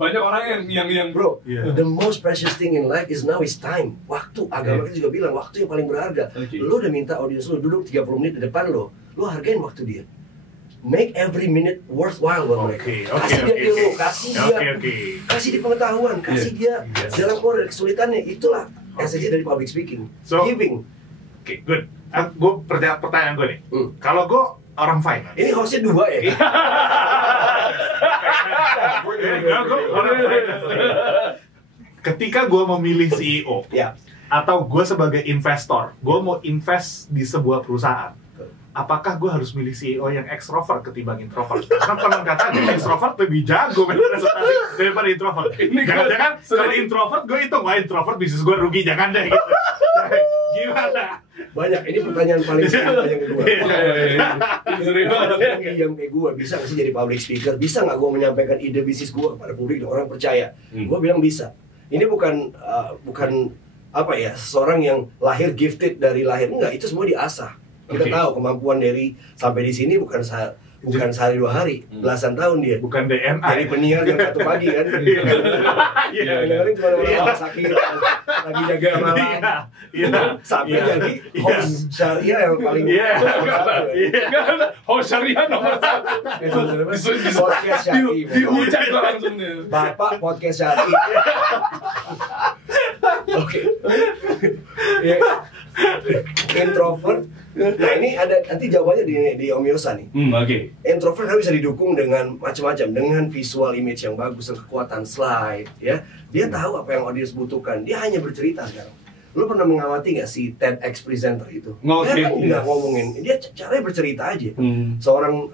Banyak orang yang bro, the most precious thing in life is now is time. Waktu. Agama kita juga bilang waktu yang paling berharga. Lo udah minta audiens lo duduk 30 menit di depan lo hargain waktu dia. Make every minute worthwhile buat mereka. Kasih dia ilmu, kasih dia pengetahuan, kasih dia jalan keluar dari kesulitannya. Itulah esensi dari public speaking. Giving. Oke, good. Gue pertanyaan gue nih. Kalau gue orang finance. Ini hostnya 2 ya? Gue orang finance. Ketika gue memilih CEO, atau gue sebagai investor, gue mau invest di sebuah perusahaan, apakah gue harus milih CEO yang ekstrovert ketimbang introvert? Karena konon katanya ekstrovert lebih jago presentasi daripada introvert. Jangan-jangan kalau introvert gue hitung, wah introvert bisnis gue rugi, jangan deh gitu. Gimana? Banyak, ini pertanyaan paling sering yang kedua. Yang kayak gue, bisa nggak sih jadi public speaker? Bisa nggak gue menyampaikan ide bisnis gue kepada publik dan orang percaya? Gue bilang bisa. Ini bukan apa ya, seseorang yang lahir gifted dari lahir, enggak, itu semua diasah. Kita tahu kemampuan dari sampai di sini bukan sehari 2 hari, belasan tahun dia. Bukan DNA. Dari penyiar jam 1 pagi kan. Dengerin cuma orang sakit, lagi jaga malam. Sampai jadi host syariah yang paling host syariah nomor 1. Podcast syariah. Dihujat langsung. Bapak podcast syariah. Oke. Introvert. Nah ini ada nanti jawabannya di Om Yosa nih. Introvert kan bisa didukung dengan macam-macam, dengan visual image yang bagus, dan kekuatan slide, ya. Dia tahu apa yang audiens butuhkan. Dia hanya bercerita sekarang. Lu pernah mengamati nggak si TEDx presenter itu? Dia kan nggak ngomongin, dia caranya bercerita aja. Seorang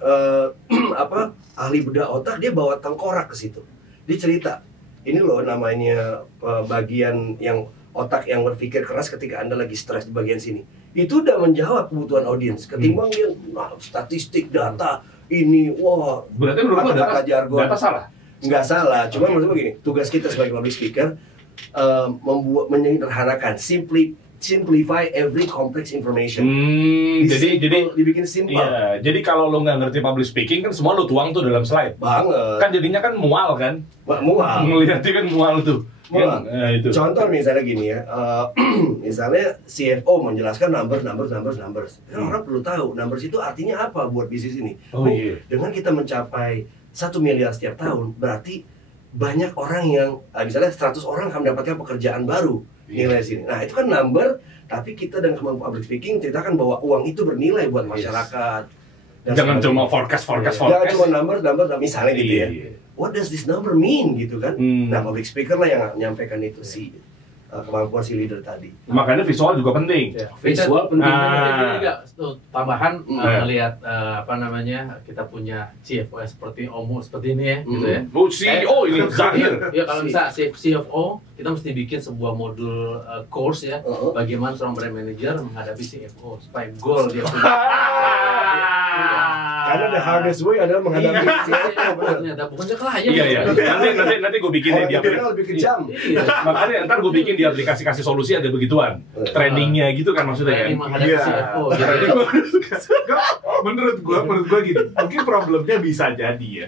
ahli bedah otak, dia bawa tengkorak ke situ. Dia cerita, ini loh namanya bagian yang otak yang berpikir keras ketika Anda lagi stres di bagian sini. Itu udah menjawab kebutuhan audiens. Ketimbang dia statistik, data, ini, wah. Berarti menurut lo data salah? Nggak salah, cuma menurut gue gini, tugas kita sebagai public speaker menyederhanakan, simplify every complex information. Jadi dibikin simple. Iya, jadi kalau lo nggak ngerti public speaking kan semua lo tuang tuh dalam slide. Banget. Kan jadinya kan mual kan? Mual. Ngeliatnya kan mual tuh. Mual. Itu. Contoh misalnya gini ya, misalnya CFO menjelaskan numbers. Orang perlu tahu numbers itu artinya apa buat bisnis ini. Dengan kita mencapai 1 miliar setiap tahun, berarti banyak orang yang, misalnya 100 orang akan mendapatkan pekerjaan baru nilai sini. Nah itu kan number, tapi kita dengan kemampuan public speaking ceritakan bahwa uang itu bernilai buat masyarakat. Jangan cuma forecast. Jangan cuma number, misalnya gitu ya. What does this number mean gitu kan? Nah public speaker lah yang menyampaikan itu sih. Kemampuan si leader tadi. Makanya visual juga penting. Visual penting juga. Tambahan melihat kita punya CFO seperti Omo seperti ini ya, gitu ya. CEO ini Zahir. Ya kalau bisa CFO, kita mesti bikin sebuah modul course ya, bagaimana seorang brand manager menghadapi CFO supaya goal dia punya. Karena the hardest way adalah menghadapi CFO. Ternyata bukannya klien. Iya. Nanti gue bikin di aplikasi. Lebih kejam. Makanya ntar gue bikin di aplikasi kasih solusi ada begituan. Trainingnya gitu kan maksudnya kan. Menghadapi CFO. Menurut gue gini, mungkin problemnya bisa jadi ya.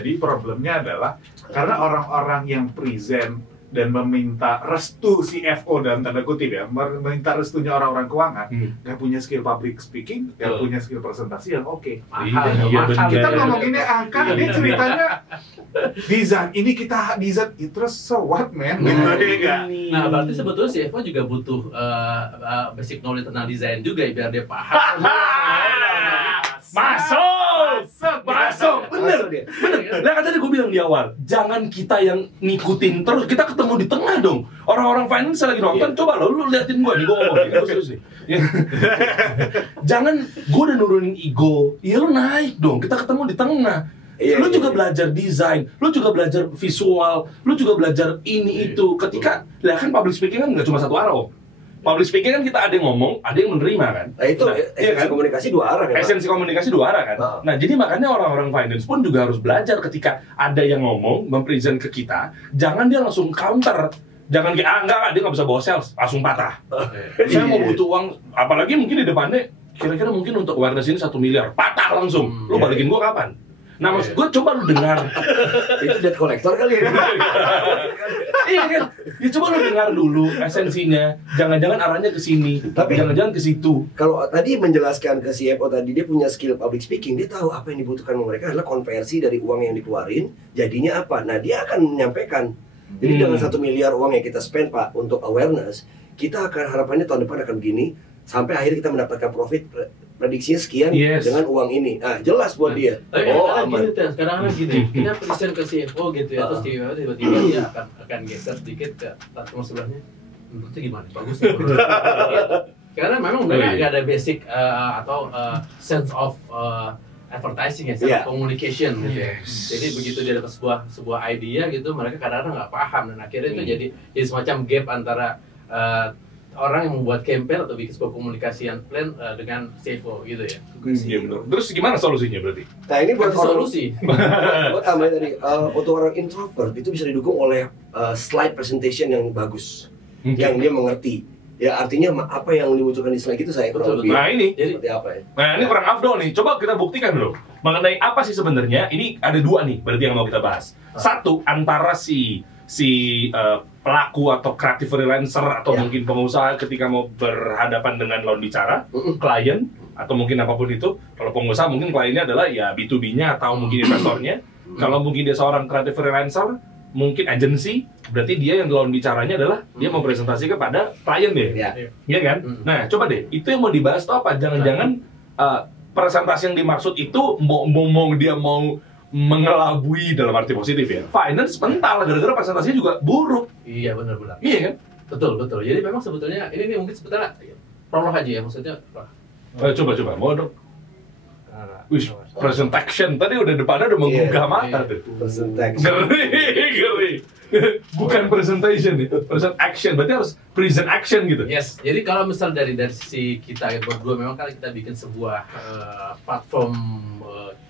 Jadi problemnya adalah karena orang-orang yang present dan meminta restu CFO dalam tanda kutip ya, meminta restunya orang-orang keuangan, nggak punya skill public speaking, nggak punya skill presentasi yang oke. Mahal. Kita ngomonginnya angka, ini ceritanya desain. Ini kita desain, terus so what man? Nah berarti sebetulnya CFO juga butuh basic knowledge tentang desain juga ya, biar dia paham. Masuk. Masuk, bener. Nah kan tadi gue bilang di awal, jangan kita yang ngikutin terus, kita ketemu di tengah dong. Orang-orang finance lagi nonton, coba lo, lu liatin gue nih, gue ngomong nih, gue serius nih. Jangan, gue udah nurunin ego, ya lu naik dong, kita ketemu di tengah. Lu juga belajar desain, lu juga belajar visual, lu juga belajar ini itu. Ketika, ya kan public speaking kan nggak cuma satu arah, Om. Public speaking kan kita ada yang ngomong, ada yang menerima kan. Nah itu esensi komunikasi dua arah kan. Esensi komunikasi dua arah kan. Nah jadi makanya orang-orang finance pun juga harus belajar ketika ada yang ngomong, mempresent ke kita, jangan dia langsung counter. Jangan kayak, enggak, dia nggak bisa bawa sales, langsung patah. Saya mau butuh uang, apalagi mungkin di depannya, kira-kira mungkin untuk awareness ini 1 miliar, patah langsung. Lu balikin gua kapan? Nah maksud gue coba lu dengar. Itu debt collector kali ya. Iya kan? Ya coba lu dengar dulu esensinya. Jangan-jangan arahnya ke sini, tapi jangan-jangan ke situ. Kalau tadi menjelaskan ke CFO tadi, dia punya skill public speaking, dia tahu apa yang dibutuhkan mereka adalah konversi dari uang yang dikeluarin, jadinya apa. Nah dia akan menyampaikan. Jadi dengan 1 miliar uang yang kita spend Pak untuk awareness, kita akan harapannya tahun depan akan begini, sampai akhirnya kita mendapatkan profit prediksinya sekian dengan uang ini. Nah, jelas buat dia. Tapi kadang-kadang gini, kita present ke CFO gitu ya, terus tiba-tiba dia akan geser sedikit ke customer sebelahnya. Menurutnya gimana? Bagus ya? Karena memang mereka nggak ada basic atau sense of advertising ya, sense of communication gitu ya. Jadi begitu dia dapat sebuah idea gitu, mereka kadang-kadang nggak paham dan akhirnya itu jadi semacam gap antara orang yang membuat campaign atau bikin sebuah komunikasian plan dengan CFO gitu ya. Iya benar. Terus gimana solusinya berarti? Nah ini buat solusi. Buat tambahin tadi, untuk orang introvert itu bisa didukung oleh slide presentation yang bagus, yang dia mengerti. Ya artinya apa yang dibutuhkan di slide itu saya kurang lebih. Nah ini, seperti apa ya? Nah ini kurang afdol nih. Coba kita buktikan dulu mengenai apa sih sebenarnya. Ini ada 2 nih, berarti yang mau kita bahas. Satu antara si pelaku atau creative freelancer atau mungkin pengusaha ketika mau berhadapan dengan lawan bicara, klien atau mungkin apapun itu. Kalau pengusaha mungkin kliennya adalah ya B2B-nya atau mungkin investornya. Kalau mungkin dia seorang creative freelancer, mungkin agency, berarti dia yang lawan bicaranya adalah dia mau presentasi kepada klien deh. Iya kan? Nah, coba deh, itu yang mau dibahas tuh apa? Jangan-jangan presentasi yang dimaksud itu mau dia mau mengelabui dalam arti positif ya. Finance mental gara-gara presentasinya juga buruk. Iya benar-benar. Iya kan? Betul. Jadi memang sebetulnya ini mungkin sebetulnya prolog aja ya maksudnya. Coba mau dong. Wish, presentation tadi udah depannya udah menggugah mata tuh. Presentation. Ngeri. Bukan presentation nih, present action. Berarti harus present action gitu. Yes. Jadi kalau misal dari sisi kita berdua memang kan kita bikin sebuah platform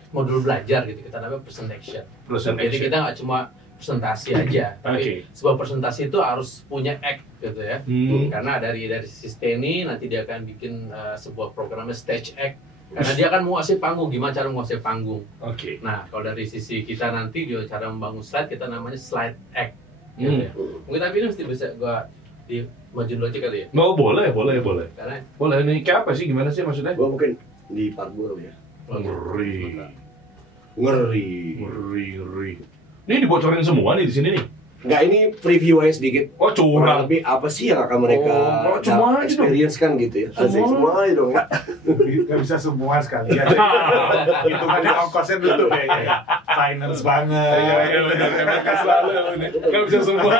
modul belajar gitu, kita namanya presentation. Jadi kita nggak cuma presentasi aja, tapi sebuah presentasi itu harus punya act gitu ya. Karena dari sisi Steny nanti dia akan bikin sebuah programnya stage act. Karena dia kan mau ngasih panggung, gimana cara menguasai panggung. Nah, kalau dari sisi kita nanti dia cara membangun slide, kita namanya slide act. Gitu ya. Mungkin tapi ini mesti bisa gua di maju dulu aja kali ya. Oh, boleh. Karena boleh nih kayak apa sih, gimana sih maksudnya? Gua mungkin di part gua ya. Ngeri. Ini dibocorin semua nih di sini nih. Enggak, ini preview aja sedikit. Oh, curang. Lebih apa sih yang akan mereka cuma experience kan gitu ya. Semua aja dong. Nggak bisa semua sekali ya. Itu kan di ongkosnya dulu kayaknya. Finance banget. Iya, benar. Selalu nggak bisa semua.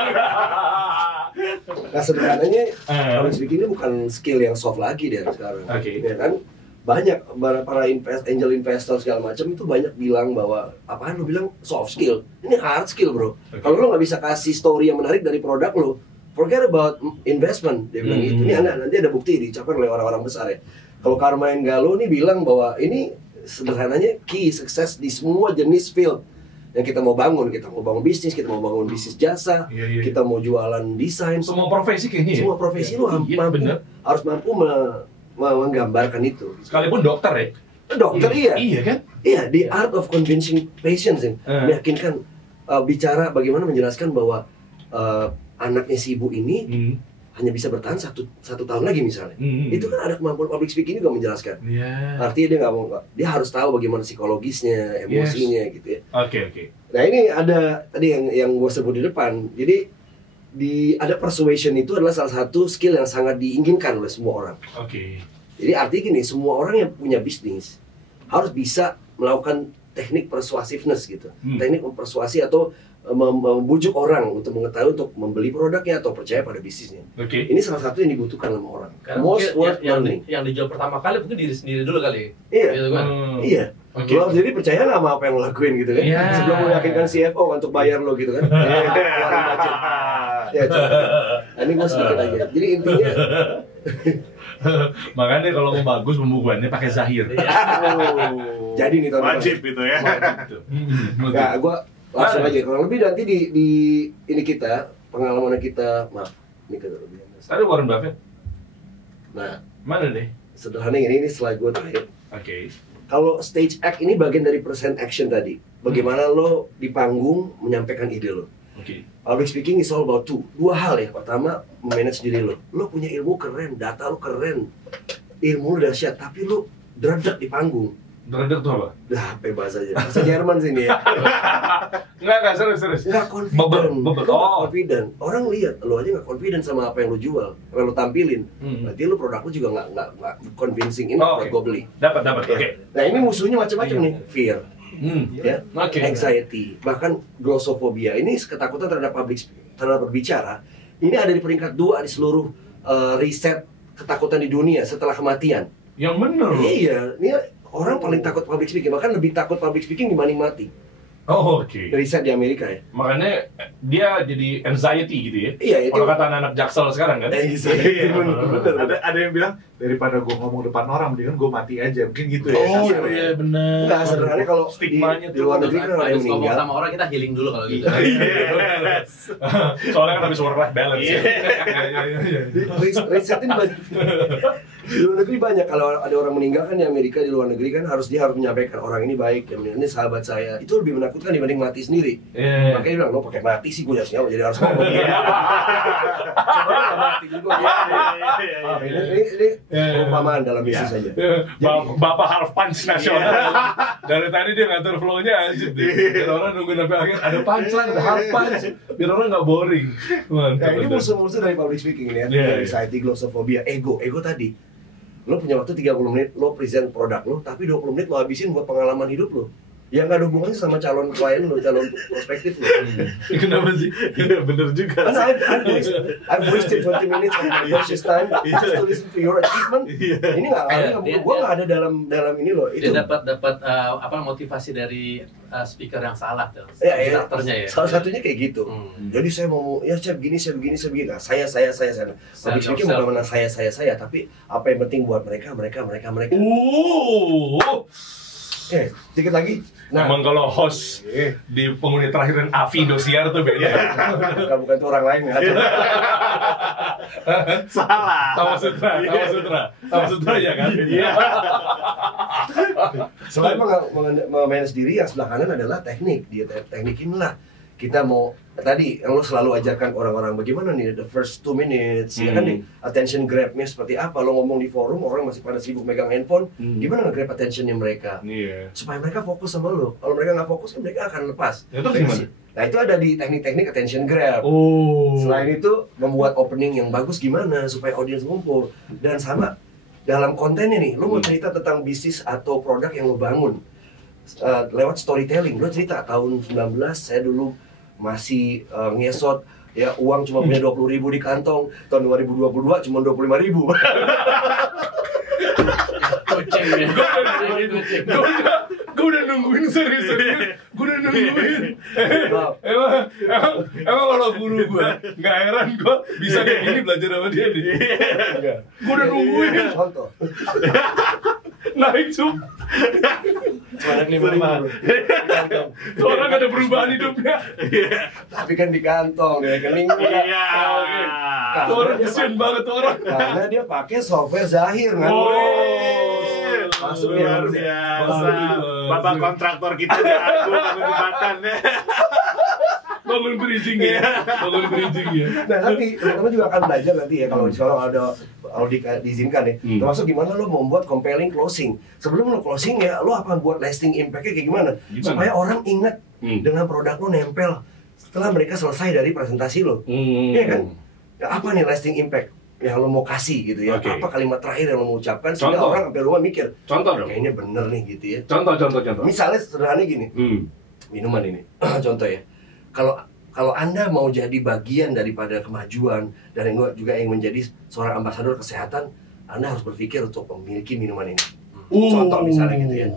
Nah sebenarnya public speaking ini bukan skill yang soft lagi deh sekarang. Ya kan? Banyak para angel investor segala macam itu banyak bilang bahwa apaan lu bilang soft skill, ini hard skill bro. Kalau lu nggak bisa kasih story yang menarik dari produk lu, forget about investment. Dia bilang gitu. Ini nanti ada bukti dicapai oleh orang-orang besar ya. Kalau Carmine Gallo nih bilang bahwa ini sederhananya key sukses di semua jenis field yang kita mau bangun. Kita mau bangun bisnis, kita mau bangun bisnis jasa, kita mau jualan desain. Semua profesi kayaknya. Semua profesi lu harus mampu menggambarkan itu. Sekalipun dokter ya? Dokter iya kan? Iya, the art of convincing patients yang meyakinkan, bicara bagaimana menjelaskan bahwa anaknya si ibu ini hanya bisa bertahan satu tahun lagi misalnya. Itu kan ada kemampuan public speaking juga menjelaskan. Artinya dia harus tahu bagaimana psikologisnya, emosinya gitu ya. Oke. Nah ini ada tadi yang gue sebut di depan. Jadi ada persuasion itu adalah salah satu skill yang sangat diinginkan oleh semua orang. Jadi artinya gini, semua orang yang punya bisnis harus bisa melakukan teknik persuasiveness gitu, teknik mempersuasi atau membujuk orang untuk mengetahui untuk membeli produknya atau percaya pada bisnisnya. Ini salah satu yang dibutuhkan sama orang. Karena Most worth learning. Yang dijual pertama kali mungkin diri sendiri dulu kali. Iya. Gitu kan? Iya. Lo jadi percaya nggak sama apa yang lo lakuin gitu kan? Iya. Sebelum meyakinkan CFO untuk bayar lo gitu kan? Keluarin budget. Ya coba. Nah, ini gue sedikit aja. Jadi intinya. Makanya kalau mau bagus pembukuannya pakai Zahir. Jadi nih tahun Wajib itu ya. Nggak, gue langsung aja. Kurang lebih nanti di ini kita pengalaman kita, maaf, ini kelebihan. Ada Warren Buffett. Nah, Mana deh? sederhana ini slide gue terakhir. Oke. Kalau stage act ini bagian dari present action tadi. Bagaimana lo di panggung menyampaikan ide lo. Oke. Public speaking is all about dua hal ya. Pertama, manage diri lo. Lo punya ilmu keren, data lo keren, ilmu lo dahsyat, tapi lo dredeg di panggung. Dredeg tuh apa? Apa bahasanya? Bahasa Jerman sini ya. Enggak, serius. Nggak confident. Bebel. Lo nggak confident. Orang lihat lo aja nggak confident sama apa yang lo jual, apa yang lo tampilin. Berarti lo produk lo juga nggak convincing ini buat gue beli. Dapat. Ya. Oke. Nah ini musuhnya macam-macam nih. Fear, ya, Oke. anxiety, bahkan glossophobia. Ini ketakutan terhadap terhadap berbicara. Ini ada di peringkat 2 di seluruh riset ketakutan di dunia setelah kematian. Yang bener loh. Iya, ini orang paling takut public speaking, bahkan lebih takut public speaking dibanding mati. Oh, oke. Riset di Amerika ya. Makanya dia jadi anxiety gitu ya. Iya, itu. Kalau kata anak Jaksel sekarang kan. Anxiety, bener. Ada yang bilang daripada gue ngomong depan orang, mendingan gue mati aja, mungkin gitu ya. Oh Iya, iya benar. Enggak, sebenarnya kalau stigmanya di luar negeri kan ada yang Habis ngomong meninggal. sama orang kita healing dulu kalau gitu. Soalnya kan habis work life balance ya. Riset ini banyak. Di luar negeri banyak, kalau ada orang meninggal kan di Amerika, di luar negeri kan dia harus menyampaikan orang ini baik, ini sahabat saya. Itu lebih menakutkan dibanding mati sendiri. Makanya dia bilang, lo pakai mati sih gue jadi harus ngomong. Coba nggak mati juga. Ini perumpamaan dalam bisnis saja. Bapak half punch nasional. Dari tadi dia ngatur flow-nya aja deh. Biar orang nungguin sampai akhir ada punchline, ada half punch. Biar orang nggak boring. Nah, ini musuh-musuh dari public speaking ini ya. Anxiety, glossophobia, ego tadi. Lo punya waktu 30 menit, lo present produk lo, tapi 20 menit lo habisin buat pengalaman hidup lo. Yang nggak ada hubungannya sama calon klien lo, calon prospektif lo. Kenapa sih? Iya bener juga. Karena I've wasted 20 minutes of my precious time just to listen to your achievement. Ini gue nggak ada dalam ini loh. Dia dapat motivasi dari speaker yang salah tuh. Ya, Karakternya ya. salah satunya kayak gitu. Jadi saya mau ya saya begini. Nah, saya. Public speaking bukan menang saya, tapi apa yang penting buat mereka. Dikit lagi. Nah, emang kalau host di penghuni terakhir dan Avi Indosiar tuh beda. bukan tuh orang lain ya. Salah. Tawa Sutra ya kan? Iya. Selain memanage diri, yang sebelah kanan adalah teknik. Teknik inilah kita mau tadi yang lo selalu ajarkan orang-orang bagaimana nih the first 2 minutes ya kan nih attention grab-nya seperti apa. Lo ngomong di forum orang masih pada sibuk megang handphone, gimana nge-grab attention-nya mereka supaya mereka fokus sama lo. Kalau mereka nggak fokus kan mereka akan lepas. Itu gimana? Nah itu ada di teknik-teknik attention grab. Selain itu membuat opening yang bagus gimana supaya audiens ngumpul. Dan sama dalam kontennya nih, lo mau cerita tentang bisnis atau produk yang lo bangun lewat storytelling. Lo cerita tahun 19 saya dulu masih ngesot ya, uang cuma punya 20.000 di kantong, tahun 2022 cuma 25.000. Gue udah nungguin serius. Gue udah nungguin. Emang kalau guru gue nggak heran gue bisa kayak gini belajar sama dia nih. Gue udah nungguin. Contoh. Naik cuma 5.000. orang gak ada perubahan hidupnya. Tapi kan di kantong, di rekening. Iya. Orang kesian banget orang. Karena dia pakai software Zahir kan. Masuk luar biasa. Bapak kontraktor kita dia aku pengobatan ya. Bangun bridging ya. Nah nanti teman-teman juga akan belajar nanti ya kalau diizinkan ya. Termasuk gimana lo membuat compelling closing. Sebelum lo closing ya lo apa buat lasting impact-nya kayak gimana? Supaya orang ingat dengan produk lo nempel setelah mereka selesai dari presentasi lo. Iya kan? Ya, apa nih lasting impact? yang lo mau kasih gitu ya. Oke. Apa kalimat terakhir yang lo mau ucapkan sehingga Contoh. orang sampai rumah mikir, Contoh dong. kayaknya bener nih gitu ya. Contoh. Misalnya sederhana gini, minuman ini, contoh ya. Kalau Anda mau jadi bagian daripada kemajuan dan juga yang menjadi seorang ambasador kesehatan, Anda harus berpikir untuk memiliki minuman ini. Contoh misalnya gitu ya.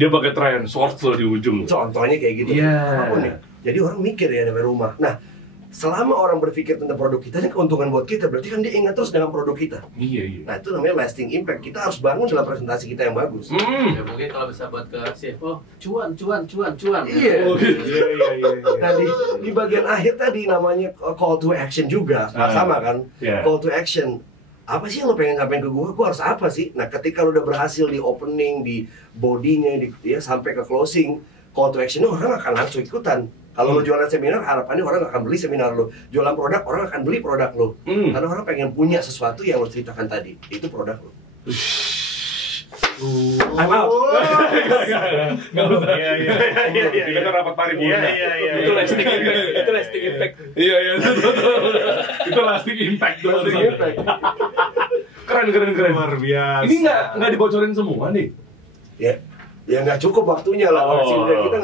Dia pakai transport loh di ujung. Contohnya kayak gitu. Iya. Apapun ya. Jadi orang mikir ya dari rumah. Nah, selama orang berpikir tentang produk kita, ini keuntungan buat kita. Berarti kan dia ingat terus dengan produk kita. Iya. Nah, itu namanya lasting impact. Kita harus bangun dalam presentasi kita yang bagus. Ya, mungkin kalau bisa buat ke CFO, cuan. Iya. Iya. Nah, di bagian akhir tadi namanya call to action juga. Sama kan? Iya. Call to action. Apa sih yang lo pengen sampein ke gue harus apa sih? Nah, ketika lo udah berhasil di opening, di bodinya, ya, sampai ke closing, call to action orang akan langsung ikutan. Kalau lo jualan seminar, harapannya orang akan beli seminar lo. Jualan produk, orang akan beli produk lo. Karena orang pengen punya sesuatu yang lo ceritakan tadi. Itu produk lo. I'm out. Nggak usah. Iya. Kita kan rapat paripurna. Iya. Itu lasting impact. Iya. Itu lasting impact. Keren. Luar biasa. Ini nggak dibocorin semua nih. Ya nggak cukup waktunya lah. Kita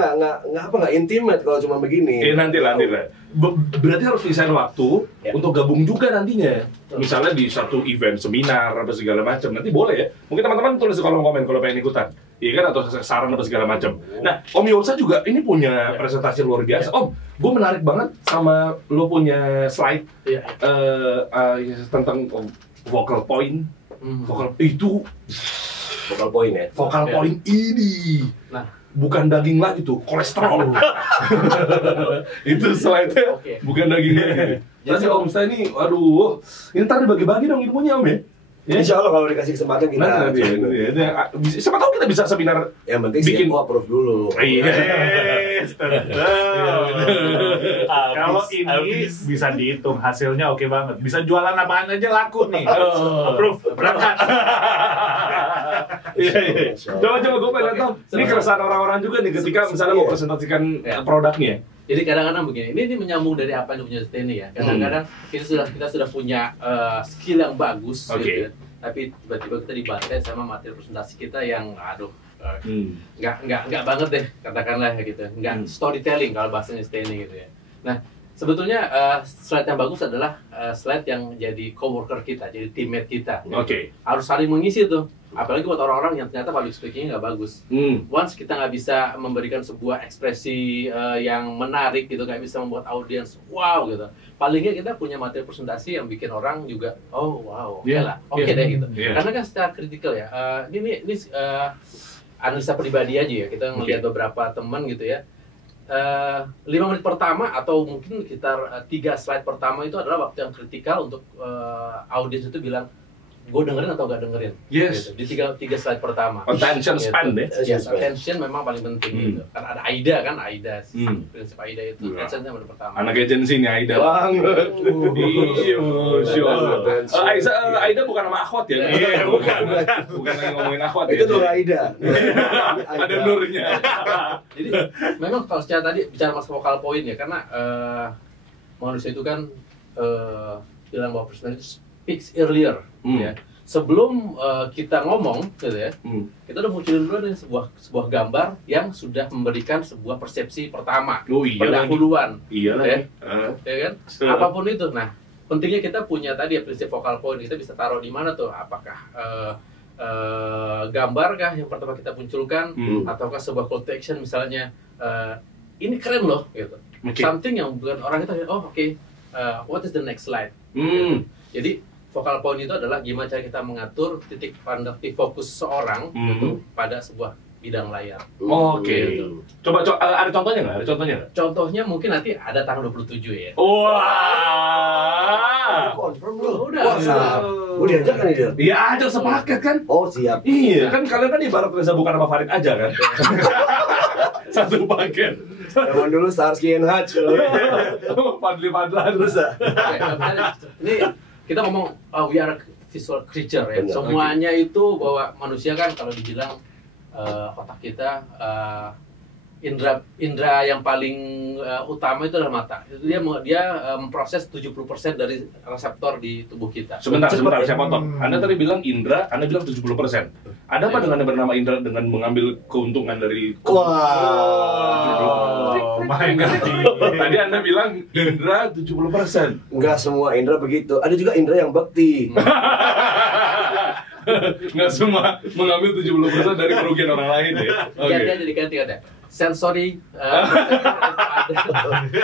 nggak intimate kalau cuma begini. Nanti lah. Berarti harus desain waktu untuk gabung juga nantinya. Misalnya di satu event, seminar, apa segala macam. Nanti boleh ya. Mungkin teman-teman tulis di kolom komen kalau pengen ikutan. Iya kan? Atau saran apa segala macam. Nah, Om Yosa juga ini punya presentasi luar biasa. Om, gue menarik banget sama lo punya slide tentang vocal point. Vocal itu Vocal point ya. Vocal point ini. Nah, bukan daging lagi tuh, kolesterol. Itu slide-nya bukan daging lagi. Jadi Om Sta ini, aduh, ini ntar dibagi-bagi dong ilmunya Om ya. Insya Allah kalau dikasih kesempatan kita. Siapa tahu kita bisa seminar. Yang penting bikin approve dulu. Kalau ini bisa dihitung hasilnya oke banget. Bisa jualan apaan aja laku nih. Approve, berangkat. Iya. Coba gue pengen tahu. Ini keresahan orang-orang juga nih ketika misalnya mau presentasikan produknya. Jadi kadang-kadang begini, ini menyambung dari apa yang punya Steny ya. Kadang-kadang kita sudah punya skill yang bagus, gitu ya. Tapi tiba-tiba kita dibantai sama materi presentasi kita yang, nggak banget deh, katakanlah gitu. Nggak storytelling kalau bahasanya Steny gitu ya. Nah, sebetulnya slide yang bagus adalah slide yang jadi coworker kita, jadi teammate kita. Harus saling mengisi tuh. Apalagi buat orang-orang yang ternyata public speaking-nya nggak bagus. Once kita nggak bisa memberikan sebuah ekspresi yang menarik gitu, nggak bisa membuat audiens wow gitu. Paling nggak kita punya materi presentasi yang bikin orang juga oke deh gitu. Karena kan secara kritikal ya. Ini analisa pribadi aja ya. Kita ngelihat beberapa teman gitu ya. 5 menit pertama atau mungkin sekitar 3 slide pertama itu adalah waktu yang kritikal untuk audiens itu bilang gue dengerin atau gak dengerin. Gitu. Di 3 slide pertama. Attention span deh. Yes, attention memang paling penting gitu. Kan ada AIDA kan, prinsip AIDA itu attention yang pertama. Anak agensi nih AIDA. AIDA bukan nama akhwat ya? Iya, bukan lagi ngomongin akhwat ya? Itu Nur Aida. Ada nurnya. Jadi memang kalau secara tadi bicara masalah vocal point ya, karena manusia itu kan bilang bahwa personality speaks earlier, ya. Sebelum kita ngomong, gitu ya, kita udah munculin dulu nih sebuah gambar yang sudah memberikan sebuah persepsi pertama, pendahuluan, ya kan? Apapun itu. Nah, pentingnya kita punya tadi ya prinsip vocal point. Kita bisa taruh di mana tuh? Apakah gambar kah yang pertama kita munculkan, ataukah sebuah call to action misalnya, ini keren loh, gitu. Something yang bukan orang kita, what is the next slide? Gitu. Jadi vocal point itu adalah gimana cara kita mengatur titik fokus seseorang itu pada sebuah bidang layar. Gitu. Coba ada contohnya nggak? Contohnya mungkin nanti ada tanggal 27 ya. Wah. Confirm lu. Udah. Gue diajak kan ini? Iya, ajak sepaket kan? Oh, siap. Iya, kan kalian kan ibarat Reza bukan sama Farid aja kan? Satu paket. Zaman dulu Starsky and Hutch. Fadli-Fadlan terus ya. Ini kita ngomong we are a visual creature ya. Semuanya itu bahwa manusia kan kalau dibilang otak kita indra yang paling utama itu adalah mata. Itu dia memproses 70% dari reseptor di tubuh kita. Sebentar, saya potong. Anda tadi bilang indra, Anda bilang 70%. Ada apa dengan bernama indra dengan mengambil keuntungan dari Tadi Anda bilang indra 70%. Enggak semua indra begitu. Ada juga indra yang bakti. Nggak semua mengambil 70% dari kerugian orang lain ya. Ganti kata. Sensory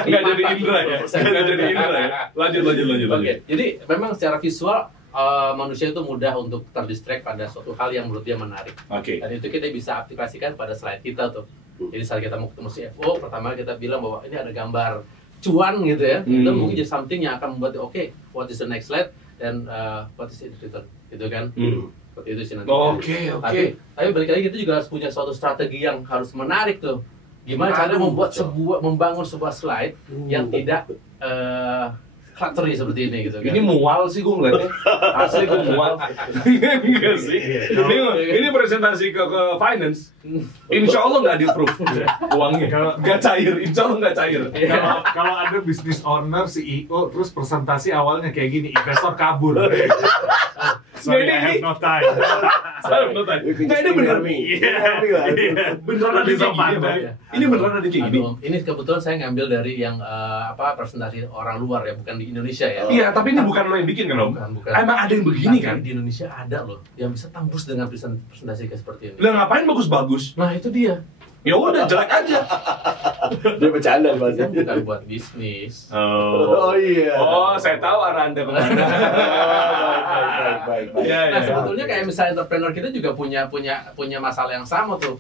nggak jadi indra ya. Nggak jadi indra ya. Lanjut. Oke. Jadi memang secara visual manusia itu mudah untuk terdistract pada suatu hal yang menurut dia menarik. Oke. Dan itu kita bisa aplikasikan pada slide kita tuh. Jadi saat kita mau ketemu CFO, pertama kita bilang bahwa ini ada gambar cuan gitu ya. Itu mungkin jadi something yang akan membuat oke, what is the next slide dan what is it return gitu kan. Seperti itu sih nanti. Oke. Tapi balik lagi kita juga harus punya suatu strategi yang harus menarik tuh. Gimana cara membangun sebuah slide yang tidak cluttery seperti ini gitu kan. Ini mual sih gue ngeliatnya. Asli gue mual. Enggak sih. Ini presentasi ke finance. Insya Allah nggak di-approve uangnya. Nggak cair. Insya Allah nggak cair. Kalau ada business owner, CEO, terus presentasi awalnya kayak gini, investor kabur. Sorry, I have no time. Nah ini beneran nih. Beneran ada kayak gini. Ini beneran ada kayak gini. Ini kebetulan saya ngambil dari yang presentasi orang luar ya, bukan di Indonesia ya. Iya, tapi ini bukan lo yang bikin kan, Om? Bukan. Emang ada yang begini kan? Di Indonesia ada loh yang bisa tembus dengan presentasi kayak seperti ini. Lah ngapain bagus-bagus? Nah itu dia. Ya udah jelek aja. Dia bercanda nih Kan bukan buat bisnis. Oh iya. Oh, saya tahu arah Anda kemana. Baik. Nah sebetulnya kayak misalnya entrepreneur kita juga punya masalah yang sama tuh.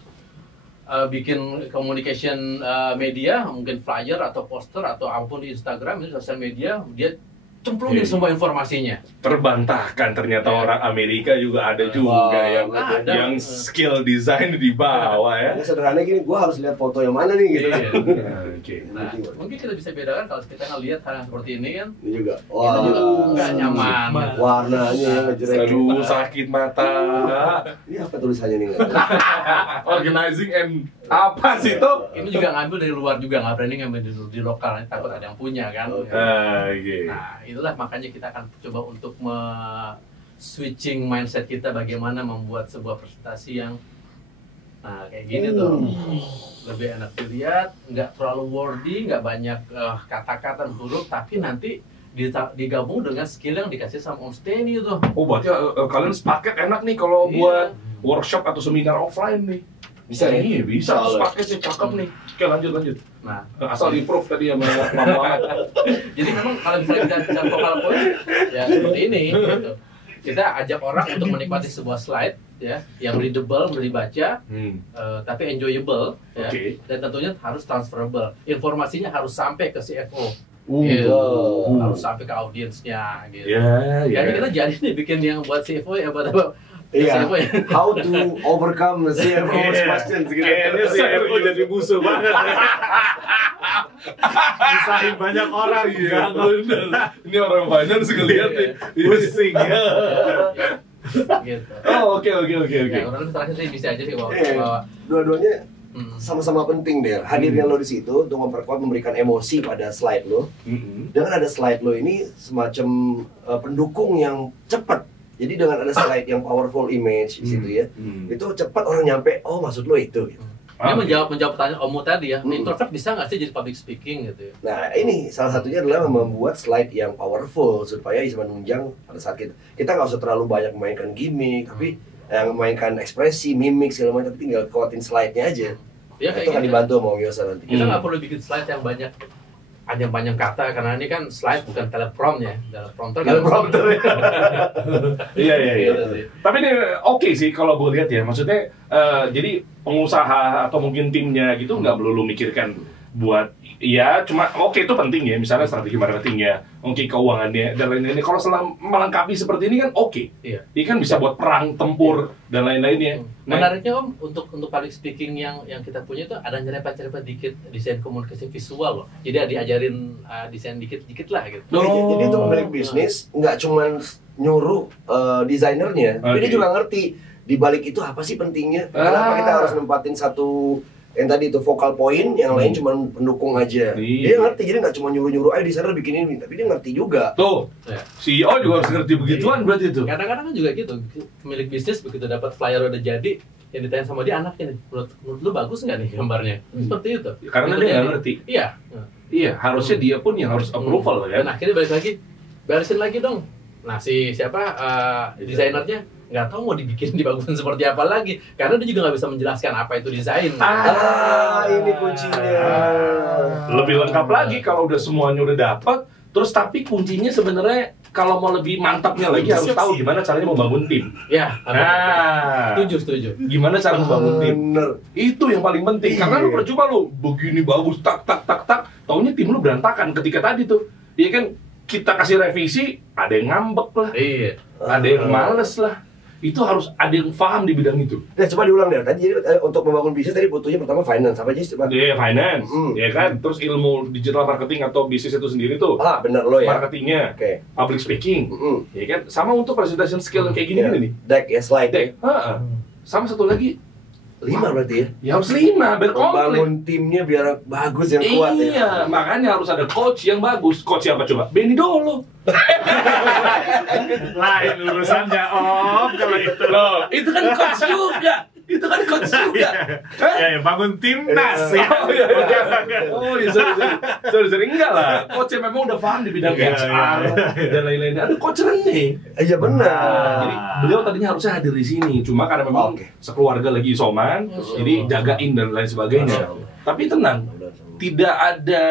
Bikin communication media, mungkin flyer atau poster atau apapun di Instagram, di sosial media, dia cemplungin semua informasinya. Terbantahkan ternyata orang Amerika juga ada juga yang skill design di bawah ya. Ini sederhana gini, gue harus lihat foto yang mana nih gitu. Nah, mungkin kita bisa bedakan kalau kita ngelihat hal yang seperti ini kan. Ini juga. Kita juga nggak nyaman. Warnanya yang ngejreng. Aduh, sakit mata. Ini apa tulisannya nih? Organizing and apa sih itu? Ini juga ngambil dari luar juga, nggak berani ngambil di lokal, takut ada yang punya kan. Nah, itulah makanya kita akan coba untuk switching mindset kita bagaimana membuat sebuah presentasi yang kayak gini tuh lebih enak dilihat, nggak terlalu wordy, nggak banyak kata-kata huruf, tapi nanti digabung dengan skill yang dikasih sama Om Steny tuh. Oh berarti kalian sepaket enak nih kalau buat workshop atau seminar offline nih. Bisa nih, bisa. Paketnya cakep nih. Oke, lanjut. Nah, asal di-proof tadi sama Mama. Jadi memang kalau misalnya kita bicara focal point, ya seperti ini. Gitu. Kita ajak orang untuk menikmati sebuah slide, ya, yang readable, mudah dibaca, tapi enjoyable, ya, dan tentunya harus transferable. Informasinya harus sampai ke CFO. Harus sampai ke audiensnya, gitu. Jadi kita jadi nih bikin yang buat CFO ya, buat apa? Iya, how to overcome the CFO's questions gitu. Kayaknya CFO jadi musuh banget. Misahin banyak orang ya. Ini orang finance ngeliat nih. Pusing ya. Gitu. Oh, oke. Ya, orang terakhir sih bisa aja sih bahwa dua-duanya sama-sama penting deh. Hadirnya lo di situ untuk memperkuat, memberikan emosi pada slide lo. Dengan ada slide lo ini semacam pendukung yang cepat. Jadi dengan ada slide yang powerful image di situ ya, itu cepat orang nyampe, oh maksud lo itu. Gitu. Ini menjawab pertanyaan Omo tadi ya, introvert bisa nggak sih jadi public speaking gitu ya? Nah ini salah satunya adalah membuat slide yang powerful supaya bisa menunjang pada saat kita nggak usah terlalu banyak memainkan gimmick, tapi yang memainkan ekspresi, mimik segala macam, tapi tinggal kuatin slide-nya aja. Ya, itu akan dibantu sama Om Yosa nanti. Kita nggak perlu bikin slide yang banyak panjang-panjang kata, karena ini kan slide bukan teleprompt ya, teleprompter. Iya. Tapi ini oke sih kalau gue lihat ya, maksudnya jadi pengusaha atau mungkin timnya gitu nggak melulu mikirkan buat ya cuma itu penting ya, misalnya strategi marketingnya, keuangannya dan lain-lainnya. Kalau selama melengkapi seperti ini kan iya. Ini kan bisa buat perang tempur dan lain-lainnya. Menariknya Om, untuk public speaking yang kita punya itu ada nyerempet-nyerempet dikit desain komunikasi visual loh. Jadi diajarin desain dikit-dikit lah gitu. Jadi untuk pemilik bisnis nggak cuma nyuruh desainernya, tapi dia juga ngerti di balik itu apa sih pentingnya. Kenapa kita harus nempatin satu yang tadi itu focal point, yang lain cuma pendukung aja. Dia ngerti, jadi nggak cuma nyuruh-nyuruh aja desainer bikin ini, tapi dia ngerti juga. Tuh, CEO juga harus ngerti begituan berarti itu. Kadang-kadang kan juga gitu, pemilik bisnis begitu dapat flyer udah jadi, yang ditanya sama dia anaknya nih, menurut lu bagus nggak nih gambarnya? Seperti itu. Karena dia nggak ngerti. Iya, harusnya dia pun yang harus approval ya. Dan akhirnya balik lagi, beresin lagi dong. Nah si siapa desainernya nggak tahu mau dibikin dibagusin seperti apa lagi, karena dia juga nggak bisa menjelaskan apa itu desain. Ini kuncinya. Lebih lengkap lagi kalau udah semuanya udah dapat, terus tapi kuncinya sebenarnya kalau mau lebih mantapnya lagi harus tahu gimana caranya membangun tim. Ya, setuju. Gimana cara membangun tim? Bener. Itu yang paling penting. Karena lu percuma lu begini bagus tak, taunya tim lu berantakan ketika tadi tuh. Iya kan kita kasih revisi, ada yang ngambek lah. Iya. Ada yang males lah. Itu harus ada yang paham di bidang itu. Nah, coba diulang deh. Tadi jadi untuk membangun bisnis tadi butuhnya pertama finance apa aja sih, Pak? Iya, finance. Ya kan? Terus ilmu digital marketing atau bisnis itu sendiri tuh. Bener lo ya. Marketingnya. Public speaking. Ya kan? Sama untuk presentation skill kayak gini nih. Deck ya, slide. Deck. Sama satu lagi 5 berarti ya? Ya harus 5, biar komplit. Bangun timnya biar bagus, yang kuat ya. Iya, makanya harus ada coach yang bagus. Coach siapa coba? Benny Dolo. Lain urusannya Om kalau itu. Loh, itu kan coach juga. Itu kan coach juga. Ya, bangun timnas ya. Oh iya, sorry. Enggak lah. Coach yang memang udah paham di bidang HR dan lain-lainnya. Ada coach nih. Iya benar. Jadi beliau tadinya harusnya hadir di sini. Cuma karena memang sekeluarga lagi isoman, jadi jagain dan lain sebagainya. Tapi tenang, tidak ada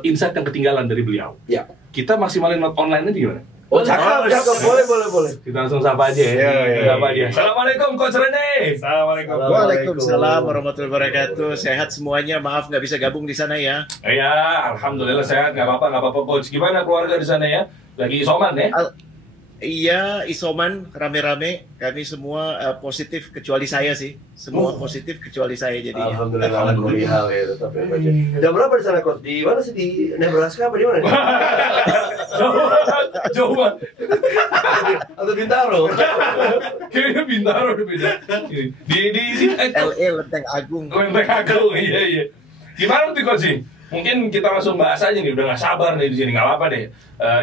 insight yang ketinggalan dari beliau. Ya. Kita maksimalin online-nya gimana? Oh, cakep. Boleh. Kita langsung sapa aja ya. Sapa aja. Assalamualaikum Coach Rene. Assalamualaikum. Waalaikumsalam warahmatullahi wabarakatuh. Sehat semuanya. Maaf nggak bisa gabung di sana ya. Iya, alhamdulillah sehat. Nggak apa-apa Coach. Gimana keluarga di sana ya? Lagi isoman ya? Iya, isoman rame-rame. Kami semua positif kecuali saya sih. Semua positif kecuali saya jadi. Alhamdulillah ya, tetap ya. Jam berapa di sana, Coach? Di mana sih, di Nebraska apa di mana? Jauh banget. Atau Bintaro? Kayaknya Bintaro udah beda. Di sini LA Lenteng Agung. Lenteng Agung, iya. Gimana tuh Coach? Mungkin kita langsung bahas aja nih, udah nggak sabar nih di sini, nggak apa-apa deh.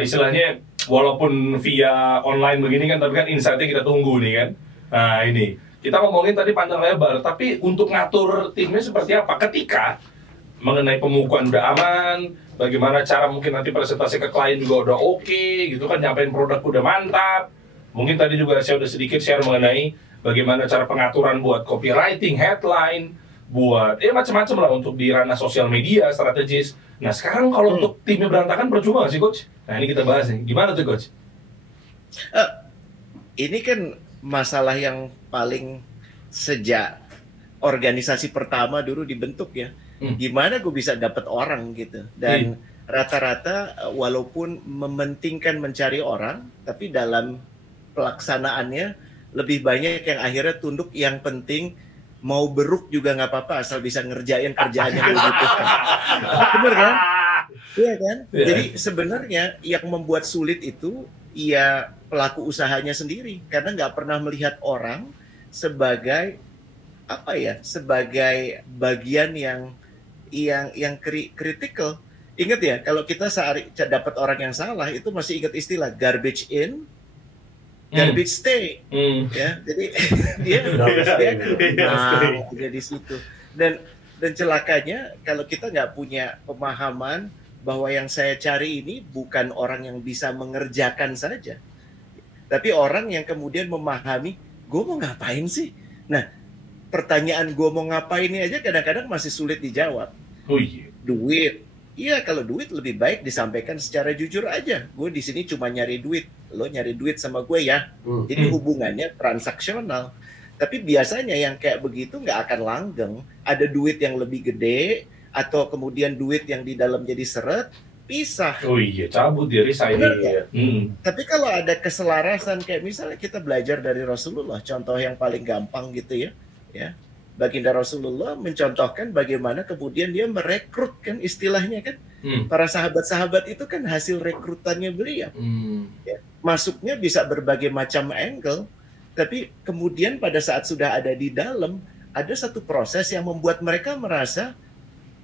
Istilahnya walaupun via online begini kan, tapi kan insight-nya kita tunggu nih kan. Nah ini, kita ngomongin tadi panjang lebar, tapi untuk ngatur timnya seperti apa? Ketika mengenai pemukuan udah aman, bagaimana cara mungkin nanti presentasi ke klien juga udah oke, gitu kan, nyampein produk udah mantap. Mungkin tadi juga saya udah sedikit share mengenai bagaimana cara pengaturan buat copywriting, headline, buat macam-macam lah untuk di ranah sosial media, strategis. Nah sekarang kalau untuk timnya berantakan percuma nggak sih Coach? Nah ini kita bahas nih, gimana tuh Coach? Ini kan masalah yang paling sejak organisasi pertama dulu dibentuk ya. Gimana gue bisa dapat orang gitu. Dan rata-rata walaupun mementingkan mencari orang, tapi dalam pelaksanaannya lebih banyak yang akhirnya tunduk, yang penting mau beruk juga nggak apa-apa asal bisa ngerjain kerjaan yang dibutuhkan. Bener kan? Iya kan? Yeah. Jadi sebenarnya yang membuat sulit itu ya pelaku usahanya sendiri, karena nggak pernah melihat orang sebagai apa ya? Sebagai bagian yang kritikal. Ingat ya, kalau kita sehari dapat orang yang salah itu masih ingat istilah garbage in, garbage stay, ya. Jadi dia di situ. Dan celakanya kalau kita nggak punya pemahaman bahwa yang saya cari ini bukan orang yang bisa mengerjakan saja, tapi orang yang kemudian memahami, gue mau ngapain sih? Nah, pertanyaan gue mau ngapain ini aja kadang-kadang masih sulit dijawab. Oh iya. Duit. Iya, kalau duit lebih baik disampaikan secara jujur aja. Gue di sini cuma nyari duit, lo nyari duit sama gue ya. Jadi hubungannya transaksional. Tapi biasanya yang kayak begitu nggak akan langgeng. Ada duit yang lebih gede, atau kemudian duit yang di dalam jadi seret, pisah. Oh iya, cabut dia resign. Ya? Tapi kalau ada keselarasan, kayak misalnya kita belajar dari Rasulullah, contoh yang paling gampang gitu ya. Baginda Rasulullah mencontohkan bagaimana kemudian dia merekrut, kan istilahnya kan. Para sahabat-sahabat itu kan hasil rekrutannya beliau. Ya, masuknya bisa berbagai macam angle, tapi kemudian pada saat sudah ada di dalam, ada satu proses yang membuat mereka merasa,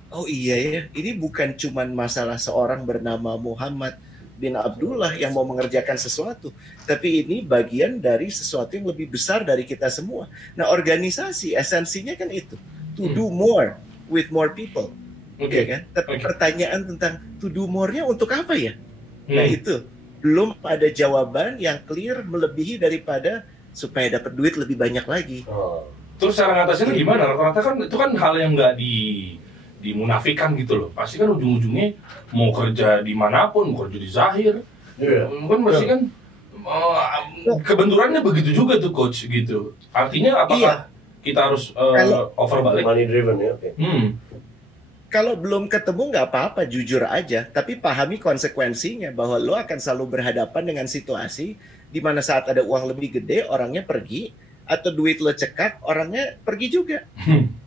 oh iya ya, ini bukan cuma masalah seorang bernama Muhammad bin Abdullah yang mau mengerjakan sesuatu, tapi ini bagian dari sesuatu yang lebih besar dari kita semua. Nah, organisasi esensinya kan itu, to do more with more people, ya kan? Tapi pertanyaan tentang to do more-nya untuk apa ya? Nah itu belum ada jawaban yang clear melebihi daripada supaya dapat duit lebih banyak lagi. Terus cara ngatasinnya gimana? Rata-rata kan itu kan hal yang nggak dimunafikan gitu loh. Pasti kan ujung-ujungnya mau kerja dimanapun, mau kerja di Zahir, kan pasti kan kebenturannya begitu juga tuh coach gitu. Artinya apakah kita harus over balik? Money driven ya. Kalau belum ketemu nggak apa-apa, jujur aja. Tapi pahami konsekuensinya bahwa lo akan selalu berhadapan dengan situasi di mana saat ada uang lebih gede orangnya pergi, atau duit lo cekak orangnya pergi juga.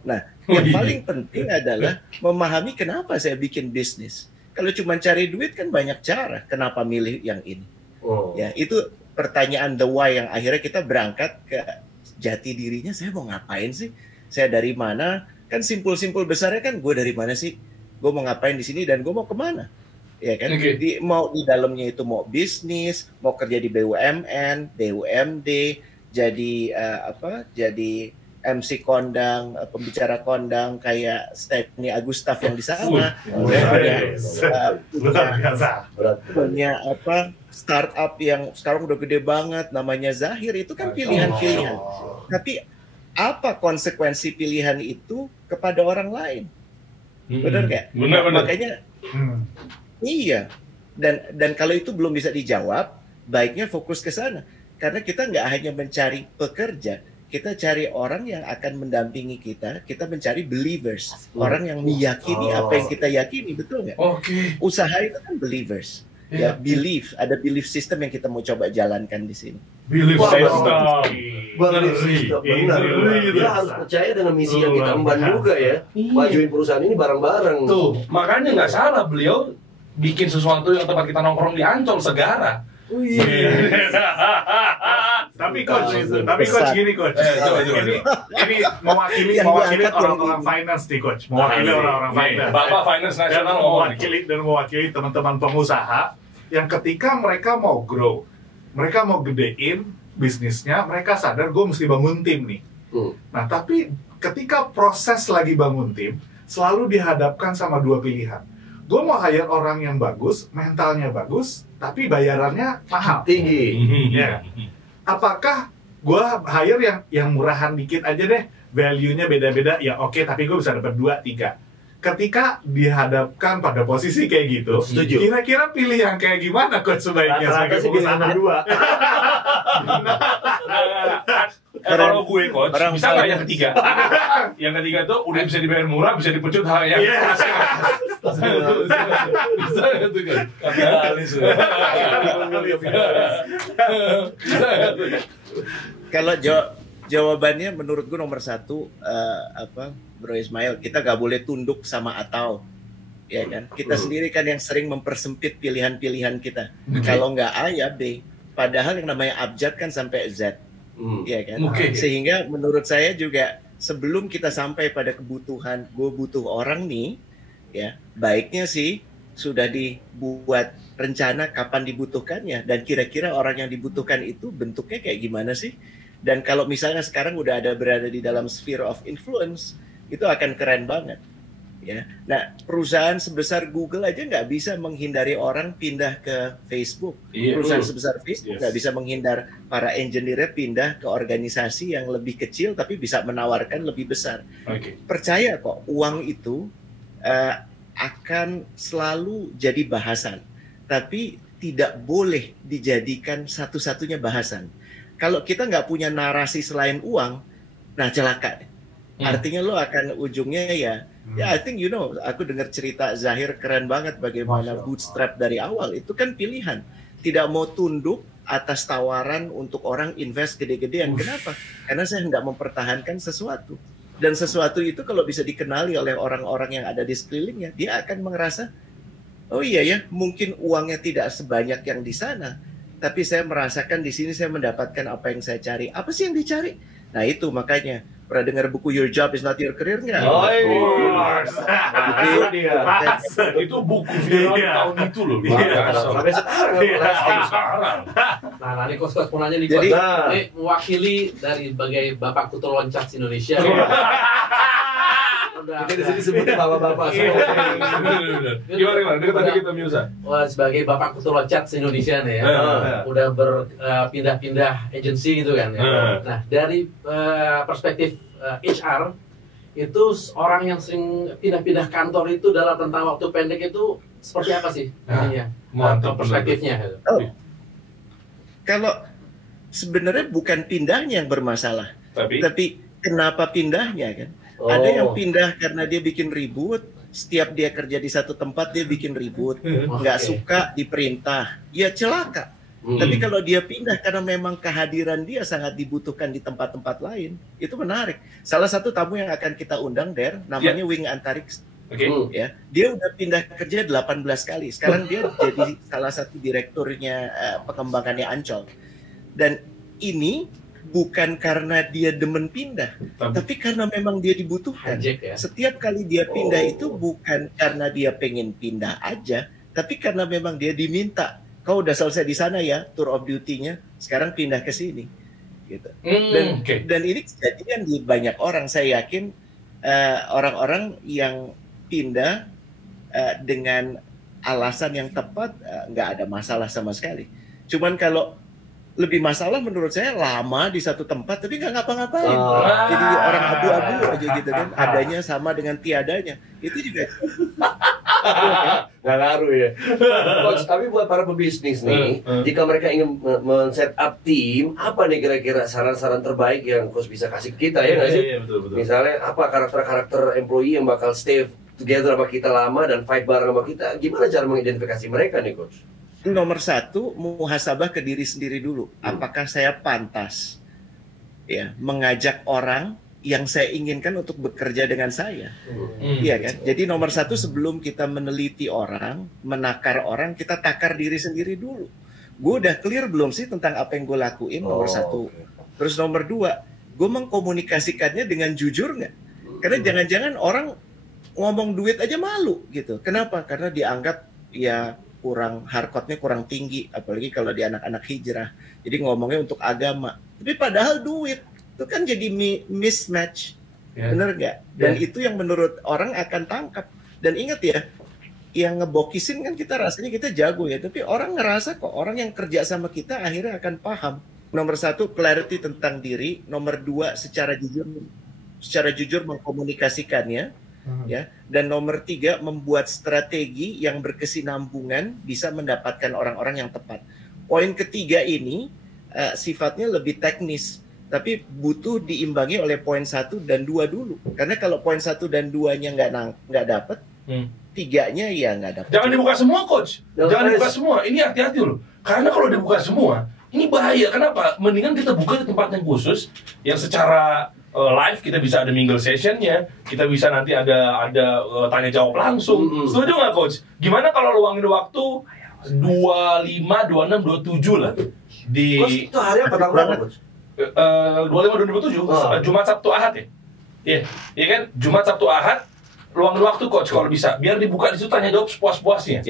Nah, yang paling penting adalah memahami kenapa saya bikin bisnis. Kalau cuma cari duit kan banyak cara. Kenapa milih yang ini? Ya, itu pertanyaan the why yang akhirnya kita berangkat ke jati dirinya. Saya mau ngapain sih? Saya dari mana? Kan simpul-simpul besarnya kan gue dari mana sih? Gue mau ngapain di sini dan gue mau kemana? Ya kan? Mau di dalamnya itu mau bisnis, mau kerja di BUMN, BUMD, jadi jadi MC kondang, pembicara kondang kayak Stephanie Agustaf yang di sana, punya startup yang sekarang udah gede banget namanya Zahir, itu kan pilihan-pilihan. Tapi apa konsekuensi pilihan itu kepada orang lain? Benar nggak? Benar. Makanya iya. Dan kalau itu belum bisa dijawab, baiknya fokus ke sana. Karena kita nggak hanya mencari pekerja, kita cari orang yang akan mendampingi kita. Kita mencari believers, orang yang meyakini apa yang kita yakini, betul nggak? Usaha itu kan believers. Ya, belief, ada belief system yang kita mau coba jalankan di sini. Belief system. Benar. Dia harus percaya dengan misi yang kita emban juga ya. Majuin perusahaan ini bareng-bareng. Tuh, makanya nggak salah beliau bikin sesuatu yang tempat kita nongkrong di Ancol Segara. Tapi coach gini coach. Ini mewakili orang-orang finance nih coach. Mewakili orang-orang finance. Bapak finance nasional mewakili teman-teman pengusaha yang ketika mereka mau grow, mereka mau gedein bisnisnya, mereka sadar gue mesti bangun tim nih. Nah, tapi ketika proses lagi bangun tim, selalu dihadapkan sama dua pilihan. Gue mau hire orang yang bagus, mentalnya bagus, tapi bayarannya mahal, tinggi. Ya. Apakah gue hire yang murahan dikit aja deh, value-nya beda-beda, ya oke, tapi gue bisa dapat 2-3. Ketika dihadapkan pada posisi kayak gitu, kira-kira pilih yang kayak gimana coach sebaiknya sebagai pengusaha? Kalau gue coach, bisa nggak yang ketiga? Yang ketiga tuh udah bisa dibayar murah, bisa dipecut hal yang bisa nggak tuh kan? Kapitalis. Kalau jawabannya menurut gue nomor satu, Bro Ismail, kita gak boleh tunduk sama atau, ya kan? Kita sendiri kan yang sering mempersempit pilihan-pilihan kita. Kalau nggak A ya B. Padahal yang namanya abjad kan sampai Z, ya kan? Sehingga menurut saya juga sebelum kita sampai pada kebutuhan, gue butuh orang nih, ya baiknya sih sudah dibuat rencana kapan dibutuhkannya dan kira-kira orang yang dibutuhkan itu bentuknya kayak gimana sih? Dan kalau misalnya sekarang udah berada di dalam sphere of influence, itu akan keren banget, ya. Nah, perusahaan sebesar Google aja nggak bisa menghindari orang pindah ke Facebook. Perusahaan sebesar Facebook nggak bisa menghindar para engineer pindah ke organisasi yang lebih kecil tapi bisa menawarkan lebih besar. Percaya kok, uang itu akan selalu jadi bahasan, tapi tidak boleh dijadikan satu-satunya bahasan. Kalau kita nggak punya narasi selain uang, nah celaka. Artinya lo akan ujungnya ya I think aku dengar cerita Zahir keren banget bagaimana bootstrap dari awal. Itu kan pilihan. Tidak mau tunduk atas tawaran untuk orang invest gede-gedean. Kenapa? Karena saya nggak mempertahankan sesuatu. Dan sesuatu itu kalau bisa dikenali oleh orang-orang yang ada di sekelilingnya, dia akan merasa, oh iya ya, mungkin uangnya tidak sebanyak yang di sana, tapi saya merasakan di sini saya mendapatkan apa yang saya cari. Apa sih yang dicari? Nah itu makanya Pernah dengar buku Your Job is Not Your Career nggak? Oh, Itu dia. Itu buku viral tahun itu loh. Sampai sekarang. Nah, ini coach mau nanya nih, Jadi, coach. Ini mewakili dari sebagai Bapak Kutu Loncat Indonesia. Kita di sini sebut bapak-bapak semua. Gimana? Deketan kita Miusa. Wah, sebagai Bapak Kutu Loncat Indonesia nih ya. Udah berpindah-pindah agensi gitu kan ya. Nah, dari perspektif HR itu orang yang sering pindah-pindah kantor itu dalam rentang waktu pendek itu seperti apa sih ininya? Mantap Perspektifnya gitu. Kalau sebenarnya bukan pindahnya yang bermasalah, tapi kenapa pindahnya kan? Ada yang pindah karena dia bikin ribut, setiap dia kerja di satu tempat dia bikin ribut, nggak suka diperintah, ya celaka. Tapi kalau dia pindah karena memang kehadiran dia sangat dibutuhkan di tempat-tempat lain, itu menarik. Salah satu tamu yang akan kita undang, Der, namanya Wing Antariksa. Ya, dia udah pindah kerja 18 kali. Sekarang dia jadi salah satu direkturnya pengembangannya Ancol. Dan ini bukan karena dia demen pindah, tapi karena memang dia dibutuhkan. Ya? Setiap kali dia pindah itu bukan karena dia pengen pindah aja, tapi karena memang dia diminta. Kau udah selesai di sana ya, tour of duty-nya, sekarang pindah ke sini. Gitu. Dan ini kejadian di banyak orang. Saya yakin orang-orang yang pindah dengan alasan yang tepat nggak ada masalah sama sekali. Cuman kalau lebih masalah menurut saya lama di satu tempat tapi nggak ngapa-ngapain. Jadi orang abu-abu aja gitu kan. Adanya sama dengan tiadanya. Itu juga nggak ngaruh ya. Coach, tapi buat para pebisnis nih, jika mereka ingin men-set up tim, apa nih kira-kira saran-saran terbaik yang Coach bisa kasih ke kita ya nggak sih? Betul. Misalnya apa karakter-karakter employee yang bakal stay together sama kita lama dan fight bareng sama kita? Gimana cara mengidentifikasi mereka nih, Coach? Nomor satu, muhasabah ke diri sendiri dulu. Apakah saya pantas ya mengajak orang yang saya inginkan untuk bekerja dengan saya? Iya kan? Jadi nomor satu, sebelum kita meneliti orang, menakar orang, kita takar diri sendiri dulu. Gue udah clear belum sih tentang apa yang gue lakuin? Nomor satu. Terus nomor dua, gue mengkomunikasikannya dengan jujur nggak? Karena jangan-jangan orang ngomong duit aja malu gitu. Kenapa? Karena dianggap ya kurang hardcore-nya kurang tinggi, apalagi kalau di anak-anak hijrah. Jadi ngomongnya untuk agama. Tapi padahal duit itu kan jadi mismatch, bener nggak? Dan itu yang menurut orang akan tangkap. Dan ingat ya, yang ngebokisin kan kita rasanya kita jago ya, tapi orang ngerasa kok orang yang kerja sama kita akhirnya akan paham. Nomor satu, clarity tentang diri. Nomor dua, secara jujur mengkomunikasikannya. Ya, dan nomor tiga, membuat strategi yang berkesinambungan bisa mendapatkan orang-orang yang tepat. Poin ketiga ini sifatnya lebih teknis, tapi butuh diimbangi oleh poin 1 dan 2 dulu. Karena kalau poin 1 dan 2-nya nggak dapet, tiganya ya nggak dapet. Jangan dibuka semua, Coach. Jangan dibuka semua. Ini hati-hati loh. Karena kalau dibuka semua, ini bahaya. Kenapa? Mendingan kita buka di tempat yang khusus, yang secara live kita bisa ada mingle sessionnya, kita bisa nanti ada tanya jawab langsung. Setuju nggak, Coach? Gimana kalau luangin waktu 25, 26, 27 lah di Coach, itu hari apa tanggal, Coach? 25, 27, Jumat, Sabtu, Ahad ya? Iya kan? Jumat, Sabtu, Ahad, luangin waktu, Coach, kalau bisa. Biar dibuka di situ tanya jawab sepuas-puasnya.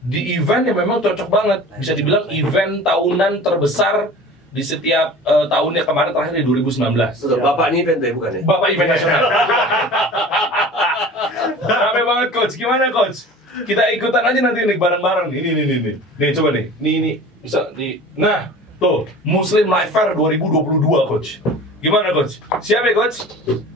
Di event yang memang cocok banget. Bisa dibilang event tahunan terbesar di setiap tahunnya. Kemarin terakhir di 2019. Betul, Bapak ini event ya, bukan ya? Bapak event nasional. Rame banget, Coach. Gimana, Coach? Kita ikutan aja nanti nih bareng-bareng. Ini. Nih, coba nih. Ini bisa di. Nah, tuh, Muslim Life Fair 2022, Coach. Gimana, Coach? Siap ya, Coach?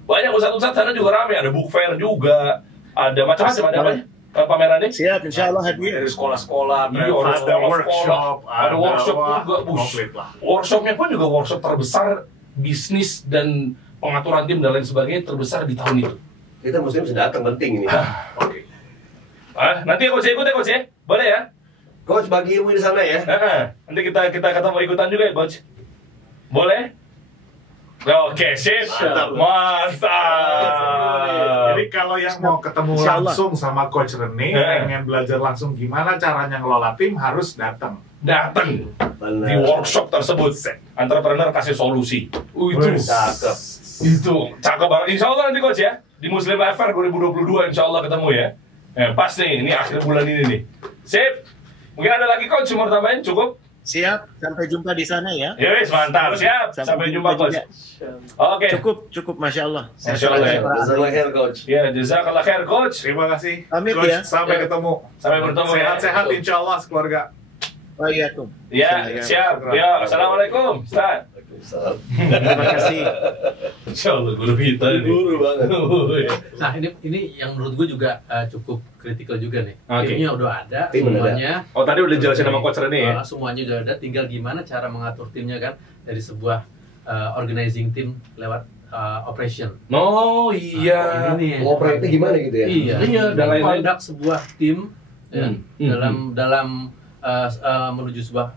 Banyak ustadz-ustadz sana juga rame. Ada book fair juga. Ada macam-macam. Ada apa? Pamerannya? Siap, insya Allah hadir. Dari sekolah-sekolah, ada workshop, ada workshop juga, workshopnya pun juga workshop terbesar bisnis dan pengaturan tim dan lain sebagainya terbesar di tahun itu. Kita Muslim sudah datang, penting ini. Oke. Nanti Coach ikut ya, Coach ya, boleh ya? Coach bagi ilmu di sana ya. Nanti kita ketemu ikutan juga ya, Coach. Boleh? Oke, sip. Mantap. Jadi kalau yang mau ketemu langsung sama Coach Rene, pengen belajar langsung gimana caranya ngelola tim, harus datang di workshop tersebut. Entrepreneur kasih solusi. Itu cakep. Itu cakep banget. Insya Allah nanti coach ya di Muslim Fair 2022 Insya Allah ketemu ya. Pas nih, ini akhir bulan ini nih. Sip. Mungkin ada lagi coach mau tambahin cukup? Siap, sampai jumpa di sana ya. Yes, mantap. Siap. Sampai jumpa coach. Oke. Cukup, Masya Allah. Masya Allah. Jazakallah khair coach. Ya, jazakallah khair coach. Terima kasih. Pamit Coach, ya. sampai ketemu. Sampai bertemu ya. Sehat-sehat insya Allah sekeluarga. Waalaikumsalam. Ya, siap. Ya, assalamualaikum. Ustaz. Terima kasih. Insya Allah guru kita nih. Guru banget. Nah ini yang menurut gue juga cukup kritikal juga nih. Oke. Timnya udah ada Tim udah semuanya. Oh, tadi udah jelasin sama coach Rene ya? Semuanya udah ada. Tinggal gimana cara mengatur timnya kan dari sebuah organizing team lewat operation. Oh iya. Ini nih. Ngoperate gimana gitu ya? Iya. Iya, dan Dalam lain-lain. conduct sebuah tim ya, dalam menuju sebuah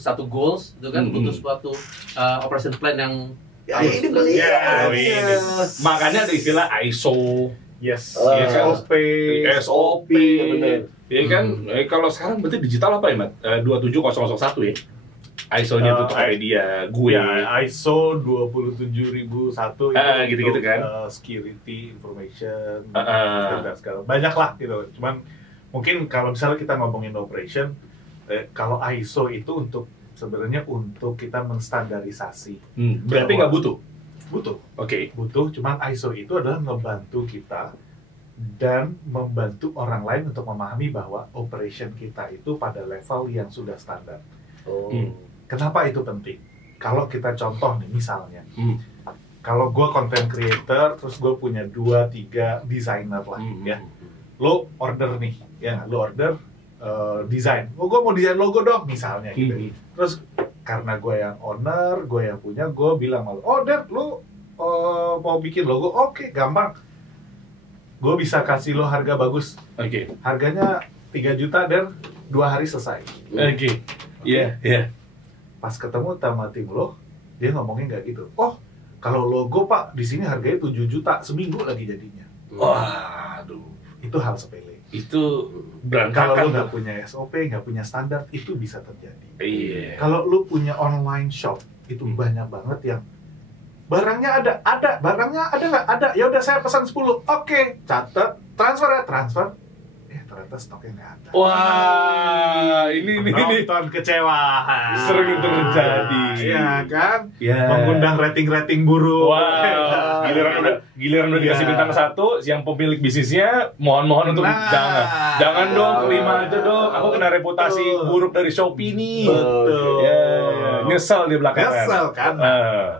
satu goals itu kan butuh suatu operation plan yang Ya, ini beli. Ya, ini. Makanya ada istilah ISO, Yes. Iya kan? SOP. SOP, bener. ya kan? Kalau sekarang berarti digital apa ya, Mat? 27001 ya? ISO-nya itu untuk media gue. Ya, ISO 27001 gitu-gitu kan. Security information, Ah. segala banyak lah gitu. Cuman mungkin kalau misalnya kita ngomongin operation, kalau ISO itu untuk sebenarnya untuk kita menstandarisasi. Berarti nggak butuh? Butuh. Oke. Butuh, cuman ISO itu adalah ngebantu kita dan membantu orang lain untuk memahami bahwa operation kita itu pada level yang sudah standar. Oh. Kenapa itu penting? Kalau kita contoh nih misalnya, kalau gue content creator, terus gue punya 2-3 designer lah, ya. Lo order nih, ya, lo order desain. Oh, gue mau desain logo dong, misalnya gitu. Terus karena gue yang owner, gue yang punya, gue bilang sama lo, oh Dad, lo mau bikin logo? Oke, gampang. Gue bisa kasih lo harga bagus. Oke. Harganya 3 juta dan 2 hari selesai. Oke. Iya, iya. Pas ketemu sama tim lo, dia ngomongnya nggak gitu. Oh, kalau logo Pak, di sini harganya 7 juta, seminggu lagi jadinya. Waduh. Itu hal sepele. Itu Kalau berantakan. lo nggak punya SOP, nggak punya standar, itu bisa terjadi. Iya. Kalau lo punya online shop, itu banyak banget yang barangnya ada, barangnya ada nggak? Ada, ya udah saya pesan 10. Oke, catat, transfer. Ternyata stoknya nggak ada. Wah, ini. Nonton kecewa. Sering terjadi. Iya kan? Ya. Mengundang rating buruk. Wow. Giliran udah dikasih bintang 1, yang pemilik bisnisnya mohon untuk jangan dong, kelima aja dong. Aku kena reputasi buruk dari Shopee nih. Betul. Ya. Nyesel di belakang. Nyesel kan?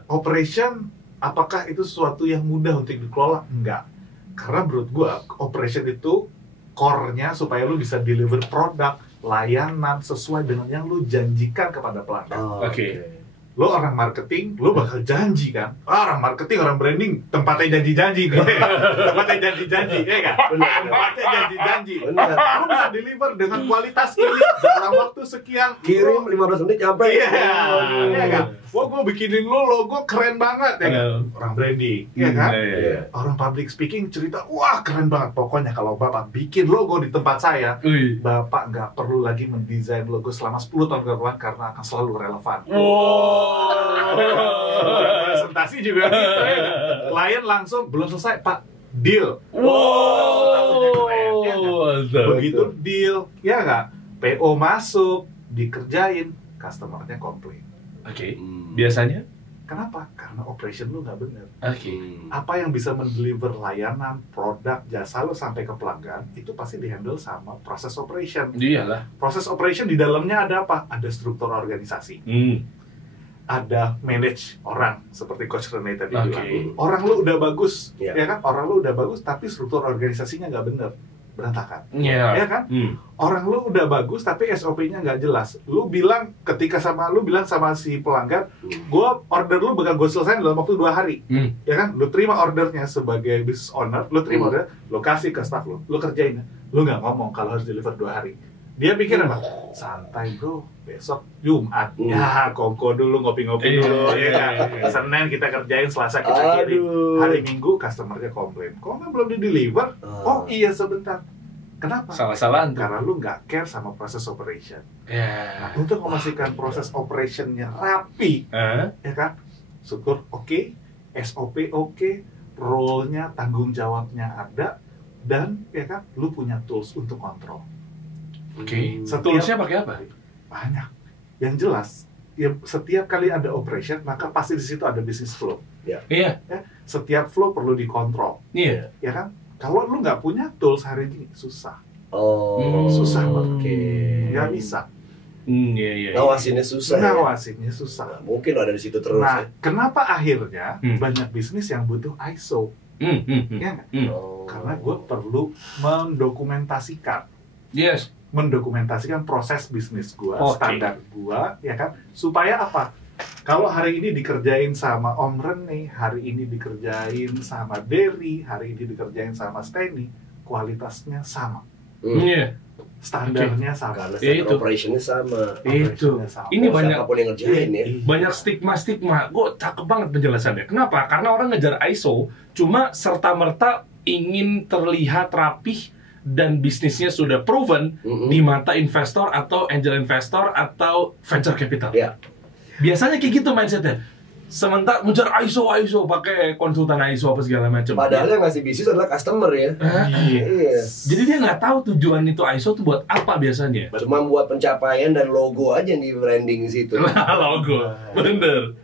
Operation, apakah itu sesuatu yang mudah untuk dikelola? Enggak. Karena menurut gua, operation itu core-nya supaya lu bisa deliver produk, layanan sesuai dengan yang lu janjikan kepada pelanggan. Oke. Lo orang marketing, lo bakal janji kan? Orang marketing, orang branding, tempatnya janji-janji. Tempatnya janji-janji, ya kan? Tempatnya janji-janji. Lo bisa deliver dengan kualitas ini dalam waktu sekian. Kirim 15 menit nyampe. Iya kan? Wah, gue bikinin lo logo keren banget ya kan? Orang branding, ya kan? Orang public speaking cerita, wah keren banget. Pokoknya kalau Bapak bikin logo di tempat saya, Bapak nggak perlu lagi mendesain logo selama 10 tahun ke depan karena akan selalu relevan. Presentasi juga gitu ya. Klien langsung belum selesai, Pak, deal. Begitu deal, ya nggak? PO masuk, dikerjain, customer-nya komplain. Oke. Biasanya? Kenapa? Karena operation lu nggak bener. Oke. Apa yang bisa mendeliver layanan, produk, jasa lu sampai ke pelanggan, itu pasti dihandle sama proses operation. Iyalah. Proses operation di dalamnya ada apa? Ada struktur organisasi. Ada manage orang, seperti Coach Rene tadi bilang. Orang lu udah bagus, ya kan? Orang lu udah bagus, tapi struktur organisasinya nggak bener. Berantakan, ya kan? Orang lu udah bagus tapi SOP-nya nggak jelas. Lu bilang bilang sama si pelanggan, gue order lu bakal gue selesai dalam waktu 2 hari, ya kan? Lu terima ordernya sebagai business owner, lu terima order, lu kasih ke staff lu kerjain, lu nggak ngomong kalau harus deliver 2 hari. Dia pikir apa? Santai bro, besok Jumat, ya kongko dulu, ngopi-ngopi dulu, ya kan? Senin kita kerjain, Selasa kita kirim. Hari Minggu customer-nya komplain belum di-deliver. Oh iya sebentar. Kenapa? Salah-salahan tuh. Karena lu nggak care sama proses operation. Nah, untuk memastikan proses operationnya rapi, ya kan? Syukur, oke. SOP oke, role-nya, tanggung jawabnya ada, dan ya kan, lu punya tools untuk kontrol. Oke. Toolsnya pakai apa? Banyak. Yang jelas, ya, setiap kali ada operation, maka pasti di situ ada business flow. Iya. Ya, setiap flow perlu dikontrol. Iya. Ya kan? Kalau lu nggak punya tools hari ini, susah. Susah banget. Nggak bisa. Iya. Ngawasinnya susah. Ngawasinnya susah. Nah, mungkin ada di situ terus. Nah, ya. kenapa akhirnya banyak bisnis yang butuh ISO? Ya nggak? Karena gue perlu mendokumentasikan. Yes. Mendokumentasikan proses bisnis gue, Oke. standar gue, ya kan? Supaya apa? Kalau hari ini dikerjain sama Om Rene, hari ini dikerjain sama Derry, hari ini dikerjain sama Steny, kualitasnya sama, Iya. standarnya sama. Karena Ya, standar itu. operationnya sama. Itu. Operationnya sama. Ini banyak Siapapun yang ngerjain ya. banyak stigma. Gue cakep banget penjelasannya. Kenapa? Karena orang ngejar ISO cuma serta-merta ingin terlihat rapih dan bisnisnya sudah proven di mata investor atau angel investor atau venture capital. Ya. Biasanya kayak gitu mindsetnya. Sementara ngejar ISO pakai konsultan ISO apa segala macam. Padahal yang ngasih bisnis adalah customer ya. Iya. Jadi dia nggak tahu tujuan itu ISO tuh buat apa biasanya. Cuma buat pencapaian dan logo aja di branding di situ. Logo, bener.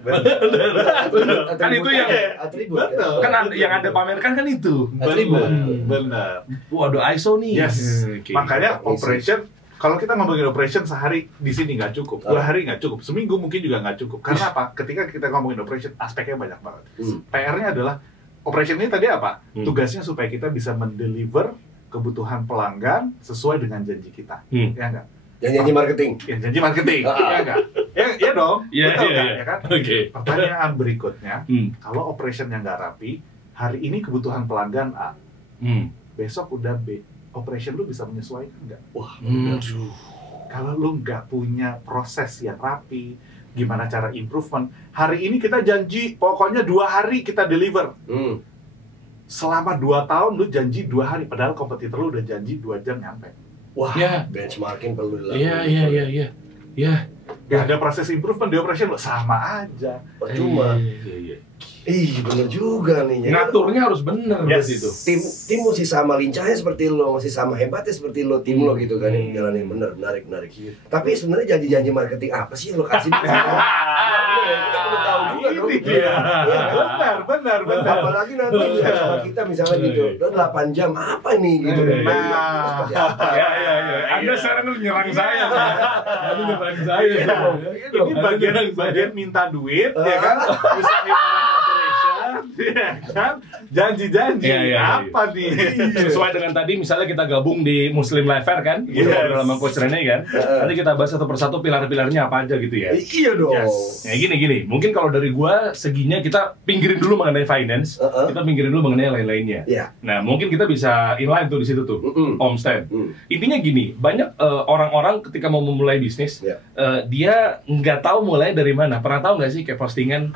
Kan itu yang atribut. Betul. kan yang Anda pamerkan kan itu. Benar. Waduh ISO nih. Yes. Oke. Makanya operation, kalau kita ngomongin operation sehari di sini nggak cukup, 2 hari nggak cukup, seminggu mungkin juga nggak cukup. Karena apa? Ketika kita ngomongin operation, aspeknya banyak banget. PR-nya adalah operation ini tadi apa? Tugasnya supaya kita bisa mendeliver kebutuhan pelanggan sesuai dengan janji kita, ya nggak? Janji marketing. Ya, janji marketing, ya nggak? Ya dong, Iya, betul iya, nggak? iya. Ya kan? Oke. Pertanyaan berikutnya, kalau operationnya nggak rapi, hari ini kebutuhan pelanggan A, besok udah B. Operation lu bisa menyesuaikan nggak? Wah, Kalau lu nggak punya proses yang rapi, gimana cara improvement? Hari ini kita janji, pokoknya 2 hari kita deliver. Selama 2 tahun lu janji 2 hari, padahal kompetitor lu udah janji 2 jam nyampe. Wah, Ya. benchmarking perlu dilakukan. Iya. Gak ada proses improvement di operation lu, sama aja. Percuma. Ih, bener juga nih. Jadi Ngaturnya harus bener Yes. di situ. tim mesti sama lincahnya seperti lo, mesti sama hebatnya seperti lo, tim lo gitu kan yang jalanin bener, menarik. Tapi sebenarnya janji-janji marketing apa sih yang lo kasih? Kita perlu tahu juga dong. Ini dia. Iya. Benar. Apalagi nanti sama kita misalnya gitu, lo 8 jam apa nih gitu. Nah. Seperti apa? Ya. Anda sekarang lu nyerang saya. Anda nyerang saya. Ini bagian minta duit, ya kan? Usahain orang operation, ya kan? Janji-janji, Iya. apa nih? Sesuai dengan tadi misalnya kita gabung di Muslim Life Fair kan, Yes. ngobrol sama Coach Rene kan. Nanti kita bahas satu persatu pilar-pilarnya apa aja gitu ya. Iya dong. Yes. Ya gini, mungkin kalau dari gua seginya kita pinggirin dulu mengenai finance, kita pinggirin dulu mengenai lain-lainnya. Iya. Nah, mungkin kita bisa inline tuh di situ tuh, Omsted. Intinya gini, banyak orang-orang ketika mau memulai bisnis, dia nggak tahu mulai dari mana. Pernah tahu nggak sih kayak postingan,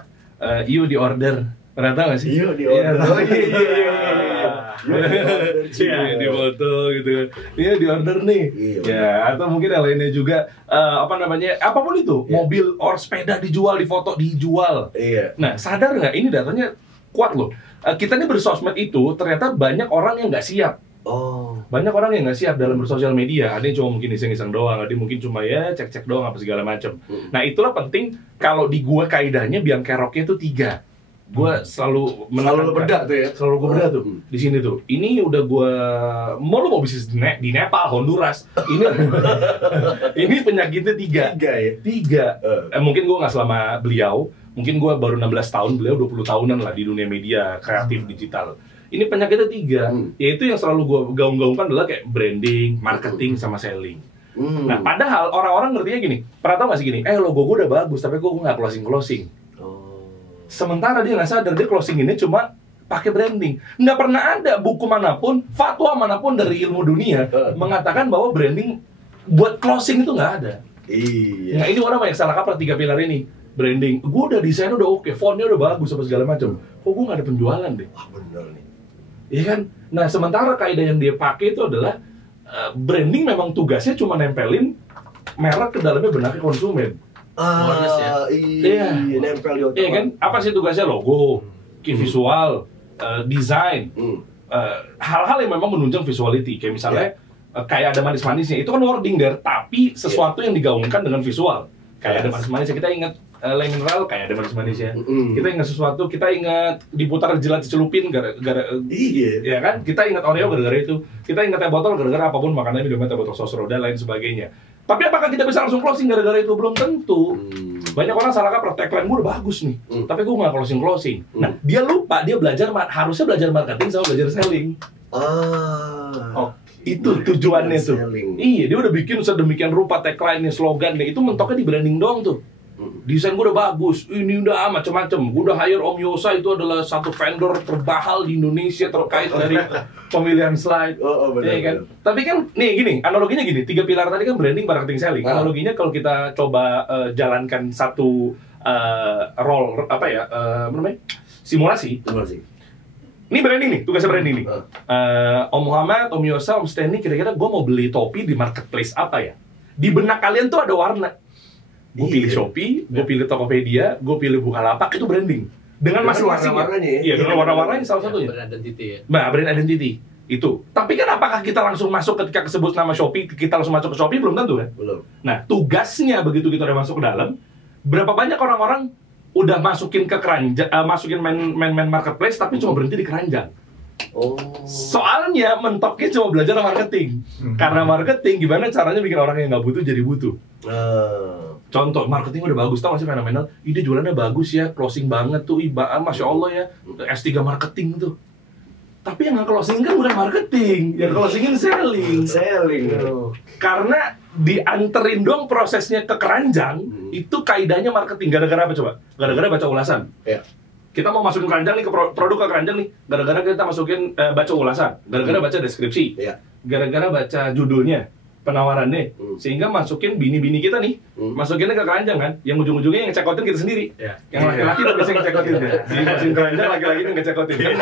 you di order, pernah tahu nggak sih? Iya di order. Oh Iya, di foto gitu kan. Iya di order nih. Iya, Ya, atau mungkin yang lainnya juga apapun itu, mobil or sepeda dijual, di foto dijual. Iya. Nah, sadar nggak ini datanya kuat loh. Kita nih bersosmed itu ternyata banyak orang yang nggak siap. Banyak orang yang nggak siap dalam bersosial media. Ada yang cuma mungkin iseng-iseng doang, ada yang mungkin cuma ya cek-cek doang apa segala macam. Nah, itulah penting kalau di gua kaidahnya biang keroknya itu 3. Gue selalu bedah tuh ya. Selalu gue bedah tuh di sini tuh. Ini udah gue lu mau bisnis di Nepal, Honduras. Ini penyakitnya 3. Mungkin gue nggak selama beliau. Mungkin gue baru 16 tahun, beliau 20 tahunan lah di dunia media kreatif digital. Ini penyakitnya 3. Yaitu yang selalu gue gaung-gaungkan adalah kayak branding, marketing, sama selling. Nah, padahal orang-orang ngertinya gini. Pernah tau gak sih gini? Logo gue udah bagus, tapi gue nggak closing. Sementara dia nggak sadar, dia closing ini cuma pakai branding. Nggak pernah ada buku manapun, fatwa manapun dari ilmu dunia mengatakan bahwa branding buat closing itu nggak ada. Iya. Nah, ini orang banyak salah kaprah 3 pilar ini. Branding, gue udah desain udah oke, fontnya udah bagus apa segala macam. Kok gue nggak ada penjualan deh? Wah bener nih. Iya kan? Nah, sementara kaidah yang dia pakai itu adalah branding memang tugasnya cuma nempelin merek ke dalamnya benaknya konsumen. Awareness ya? Iya, nempel di otak. Iya kan? Apa sih tugasnya? Logo, visual, desain, hal-hal yang memang menunjang visuality. Kayak misalnya kayak ada manis-manisnya, itu kan wording there, tapi sesuatu yang digaungkan dengan visual. Kayak ada manis-manisnya, kita ingat Le Mineral kayak ada manis-manisnya. Kita ingat sesuatu, kita ingat diputar jilat dicelupin gara-gara ya kan? Kita ingat Oreo gara-gara itu. Kita ingat teh botol gara-gara apapun makanannya minumnya teh botol sosro dan lain sebagainya. Tapi apakah kita bisa langsung closing gara-gara itu? Belum tentu. Banyak orang salah kaprah, tagline gue udah bagus nih, tapi gue nggak closing. Nah, dia lupa, dia harusnya belajar marketing sama belajar selling. Itu tujuannya tuh. Iya, dia udah bikin sedemikian rupa tagline-nya, slogan-nya, itu mentoknya di branding doang tuh. Desain gue udah bagus, ini udah macam-macam. Gue udah hire Om Yosa, itu adalah satu vendor terbahal di Indonesia terkait dari pemilihan slide. Ya kan? Tapi kan, nih gini, analoginya gini, 3 pilar tadi kan branding, marketing, selling. Analoginya kalau kita coba jalankan satu role, simulasi. Ini branding nih, tugasnya branding nih. Om Muhammad, Om Yosa, Om Stanley, kira-kira gue mau beli topi di marketplace apa ya? Di benak kalian tuh ada warna. Gue pilih Shopee, gue pilih Tokopedia, gue pilih Bukalapak, itu branding. Dengan masing-masing warna-warnanya ya? Iya, dengan warna-warnanya salah satunya. Brand identity ya? Nah, brand identity. Itu. Tapi kan apakah kita langsung masuk ketika kesebut nama Shopee, kita langsung masuk ke Shopee? Belum tentu kan? Belum. Nah, tugasnya begitu kita udah masuk ke dalam, berapa banyak orang-orang udah masukin ke keranjang, masukin main marketplace tapi cuma berhenti di keranjang. Soalnya mentoknya cuma belajar marketing. Karena marketing gimana caranya bikin orang yang nggak butuh jadi butuh. Contoh, marketing udah bagus, tau gak sih fenomenal? Ide jualannya bagus ya, closing banget tuh, Masya Allah ya, S3 marketing tuh. Tapi yang nge-closing kan bukan marketing, yang closingin selling. Karena dianterin dong prosesnya ke keranjang, itu kaidahnya marketing. Gara-gara apa coba? Gara-gara baca ulasan. Kita mau masukin keranjang nih, ke produk ke keranjang nih, gara-gara kita masukin baca ulasan, gara-gara baca deskripsi, gara-gara baca judulnya, penawarannya, sehingga masukin bini-bini kita nih, masukinnya ke keranjang kan, yang ujung-ujungnya yang ngecekotin kita sendiri. Yang laki-laki tuh biasanya ngecekotin dia. Dimasukin keranjang, laki-laki tuh ngecekotin. Kan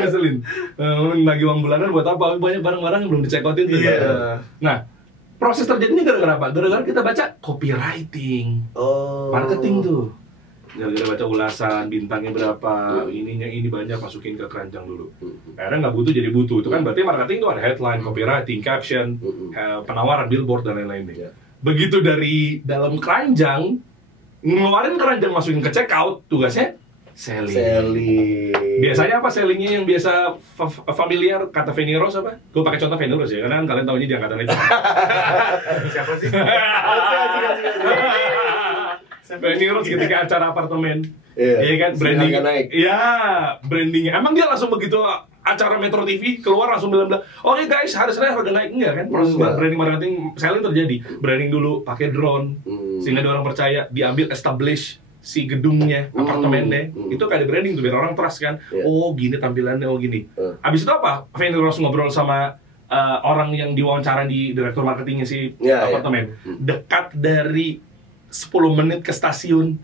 ngeselin. Lagi uang bulanan buat apa? Banyak barang-barang yang belum dicekotin tuh. Nah, proses terjadinya gara-gara apa? Gara-gara kita baca copywriting. Marketing tuh. Gara-gara baca ulasan, bintangnya berapa, ini banyak, masukin ke keranjang dulu. Akhirnya nggak butuh jadi butuh. Itu kan berarti marketing itu ada headline, copywriting, caption, penawaran, billboard, dan lain-lain. Begitu dari dalam keranjang, ngeluarin keranjang, masukin ke checkout, tugasnya selling. Biasanya apa sellingnya yang biasa familiar, kata Fanny Rose apa? Gue pakai contoh Fanny Rose ya, karena kalian tahunya dia angkatan itu. Siapa sih? Fanny Rose ketika acara apartemen, iya kan, branding, brandingnya. Emang dia langsung begitu acara Metro TV keluar langsung bilang, oke guys, harga naik, enggak kan? Proses branding, marketing, selling terjadi. Branding dulu, pakai drone, sehingga orang percaya, diambil establish si gedungnya, apartemennya, itu kayak branding tuh biar orang trust kan. Oh gini tampilannya, oh gini. Abis itu apa? Fanny Rose ngobrol sama orang yang diwawancara di direktur marketingnya si apartemen. Dekat dari 10 menit ke stasiun,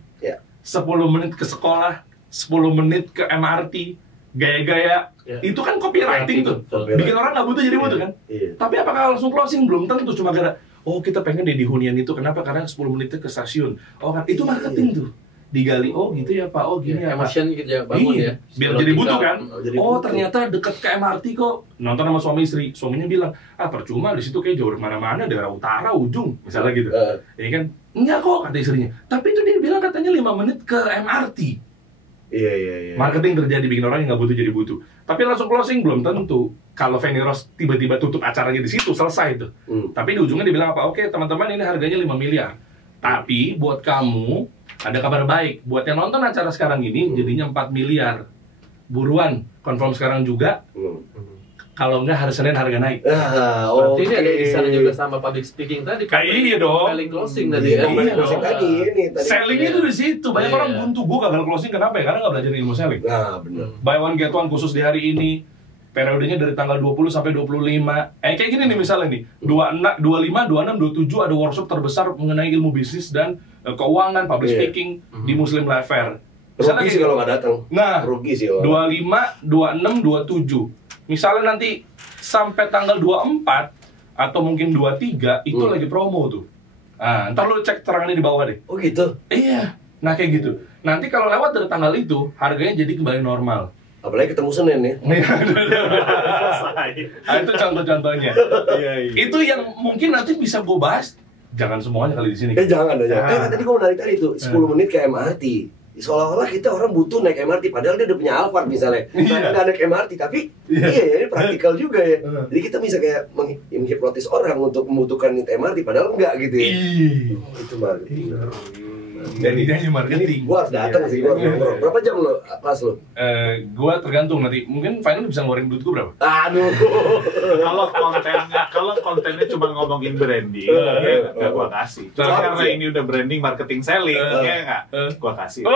10 menit ke sekolah, 10 menit ke MRT, gaya-gaya, itu kan copywriting tuh, bikin orang nggak butuh jadi butuh kan. Tapi apakah langsung closing? Belum tentu, cuma karena kita pengen di hunian itu, kenapa? Karena 10 menitnya ke stasiun. Kan itu marketing tuh, digali, gitu ya Pak, gini ya Pak. Emotion gitu ya, bangun ya. Biar jadi butuh kan. Ternyata dekat ke MRT kok. Nonton sama suami istri, suaminya bilang, percuma di situ kayak jauh mana-mana, daerah utara ujung, misalnya gitu. Ya kan? Enggak kok, kata istrinya. Tapi itu dia bilang katanya 5 menit ke MRT. Iya. Marketing terjadi, bikin orang yang nggak butuh jadi butuh. Tapi langsung closing belum tentu. Kalau Fanny Rose tiba-tiba tutup acaranya di situ, selesai itu. Tapi di ujungnya dibilang apa? Oke teman-teman, ini harganya 5 miliar. Tapi buat kamu ada kabar baik. Buat yang nonton acara sekarang ini jadinya 4 miliar. Buruan, confirm sekarang juga. Kalau enggak hari Senin harga naik. Berarti ini ada di sana juga sama public speaking tadi. Iya dong. Selling closing tadi ya. Selling itu di situ. Banyak orang buntu, gue gagal closing kenapa ya? Karena nggak belajar ilmu selling. Benar. Buy one get one khusus di hari ini. Periodenya dari tanggal 20 sampai 25. Kayak gini nih misalnya nih. 25, 26, 27 ada workshop terbesar mengenai ilmu bisnis dan keuangan, public speaking di Muslim Life Fair. Rugi sih kalau nggak datang. Nah, rugi sih. 25, 26, 27. Misalnya nanti sampai tanggal 24 atau mungkin 23 itu lagi promo tuh. Ntar lu cek terangannya di bawah deh. Oh gitu? Iya. Nah kayak gitu. Nanti kalau lewat dari tanggal itu, harganya jadi kembali normal. Apalagi ketemu Senin ya. Nah, itu contoh-contohnya. Itu yang mungkin nanti bisa gue bahas. Jangan semuanya kali di sini. Jangan. Tadi gue menarik tadi tuh 10 menit ke MRT. Seolah-olah kita orang butuh naik MRT, padahal dia udah punya Alphard misalnya. Nggak naik MRT, tapi ini praktikal juga ya. Jadi kita bisa kayak menghipnotis orang untuk membutuhkan MRT, padahal enggak gitu ya. Itu marketing. Dan ini marketing. Gua harus datang sih, gua harus nongkrong. Berapa jam lo pas lo? Gua tergantung nanti. Mungkin final bisa ngeluarin duit gua berapa? Aduh. Kalau kontennya cuma ngomongin branding, ya nggak gua kasih. Karena ini udah branding, marketing, selling, ya nggak, gua kasih.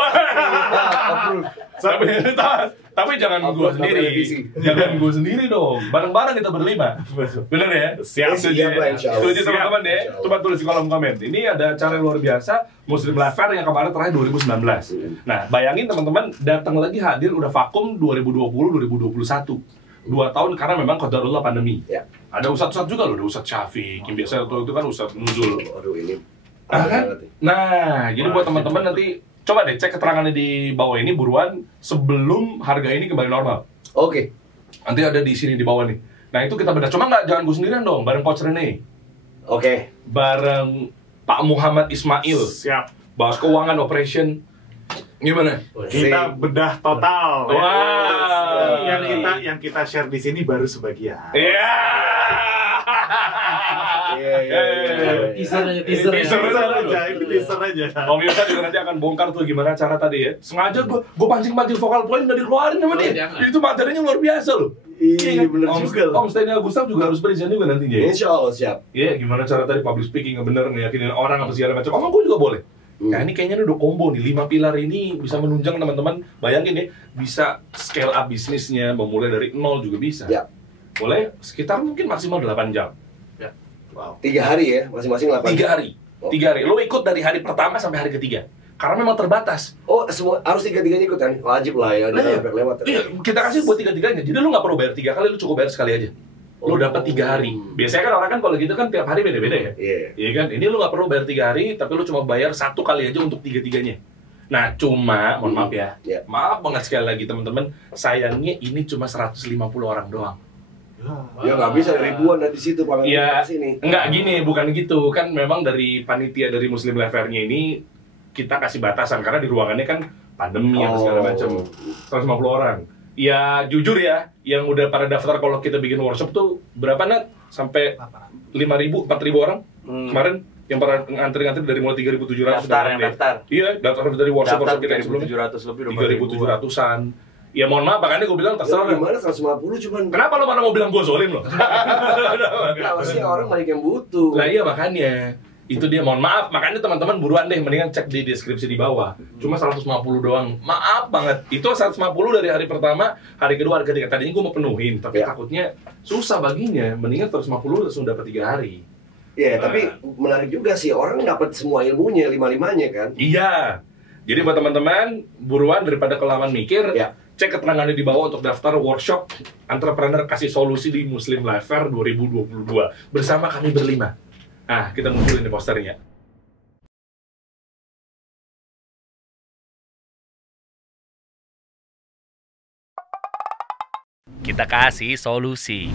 Tapi jangan gua sendiri. Jangan gua sendiri dong. Bareng-bareng kita berlima. Bener ya? Siap. Setuju teman-teman ya. Coba tulis di kolom komen. Ini ada acara yang luar biasa, Muslim Life Fair yang kemarin terakhir 2019. Nah, bayangin teman-teman datang lagi hadir udah vakum 2020-2021. 2 tahun karena memang qadarullah pandemi. Ya. Ada ustadz juga loh, ada ustadz Syafiq, yang biasa itu kan ustadz Nuzul. Aduh ini. Nah, jadi buat teman-teman nanti coba deh cek keterangannya di bawah ini buruan sebelum harga ini kembali normal. Oke. Nanti ada di sini di bawah nih. Nah, itu kita bedah. Cuma jangan gue sendirian dong, bareng Coach Rene. Oke. Bareng Pak Muhammad Ismail. Siap. Bahas keuangan operation. Gimana? Kita bedah total. Wow. Yang kita share di sini baru sebagian. Iya. Teaser aja. Om Yusuf juga nanti akan bongkar tuh gimana cara tadi ya. Sengaja gue pancing-pancing vokal point udah dikeluarin sama dia. Itu materinya luar biasa loh. Iya bener juga loh. Om Steny Agustaf juga harus present juga nantinya. Insya Allah siap. Iya, gimana cara tadi public speaking yang bener, ngeyakinin orang apa segala macam. Om gue juga boleh. Nah ini kayaknya udah combo nih, 5 pilar ini bisa menunjang teman-teman. Bayangin ya, bisa scale up bisnisnya, memulai dari nol juga bisa. Ya. Boleh sekitar mungkin maksimal 8 jam. Ya. Wow. 3 hari ya, masing-masing 8 3 jam. hari. 3 hari. Lo ikut dari hari pertama sampai hari ketiga. Karena memang terbatas. Oh, semua harus 3-3-nya ikut kan? Wajib lah ya, Iya. sampai lewat. Iya, kita kasih buat 3-3-nya. Jadi lo nggak perlu bayar 3 kali, lo cukup bayar sekali aja. Lo dapat 3 hari. Biasanya kan orang kan kalau gitu kan tiap hari beda-beda ya. Iya kan? Ini lo nggak perlu bayar 3 hari, tapi lo cuma bayar 1 kali aja untuk 3-3-nya. Nah, cuma, mohon maaf ya. Maaf banget sekali lagi teman-teman. Sayangnya ini cuma 150 orang doang. Ya nggak bisa ribuan dari situ Pak. Iya, nggak gini, bukan gitu. Kan memang dari panitia dari Muslim Life Fair-nya ini kita kasih batasan karena di ruangannya kan pandemi atau segala macam. 150 orang. Ya jujur ya, yang udah pada daftar kalau kita bikin workshop tuh berapa Nat? Sampai 5.000, 4.000 orang kemarin yang pada ngantri-ngantri dari mulai 3.700 daftar. Iya, daftar dari workshop kita yang sebelumnya 3.700 lebih 3.700-an. Ya mohon maaf, makanya gue bilang terserah. Gimana 150 cuman. Kenapa lo mana mau bilang gue zolim lo? Pasti orang banyak yang butuh. Lah iya makanya. Itu dia, mohon maaf. Makanya teman-teman buruan deh, mendingan cek di deskripsi di bawah. Cuma 150 doang. Maaf banget. Itu 150 dari hari pertama, hari kedua, hari ketiga. Tadinya gue mau penuhin, tapi takutnya susah baginya. Mendingan 150 langsung dapat 3 hari. Iya, tapi menarik juga sih. Orang dapat semua ilmunya, 5-5-nya kan. Iya. Jadi buat teman-teman, buruan daripada kelamaan mikir, cek keterangannya di bawah untuk daftar workshop entrepreneur kasih solusi di Muslim Life Fair 2022 bersama kami berlima. Nah, kita munculin di posternya. Kita kasih solusi.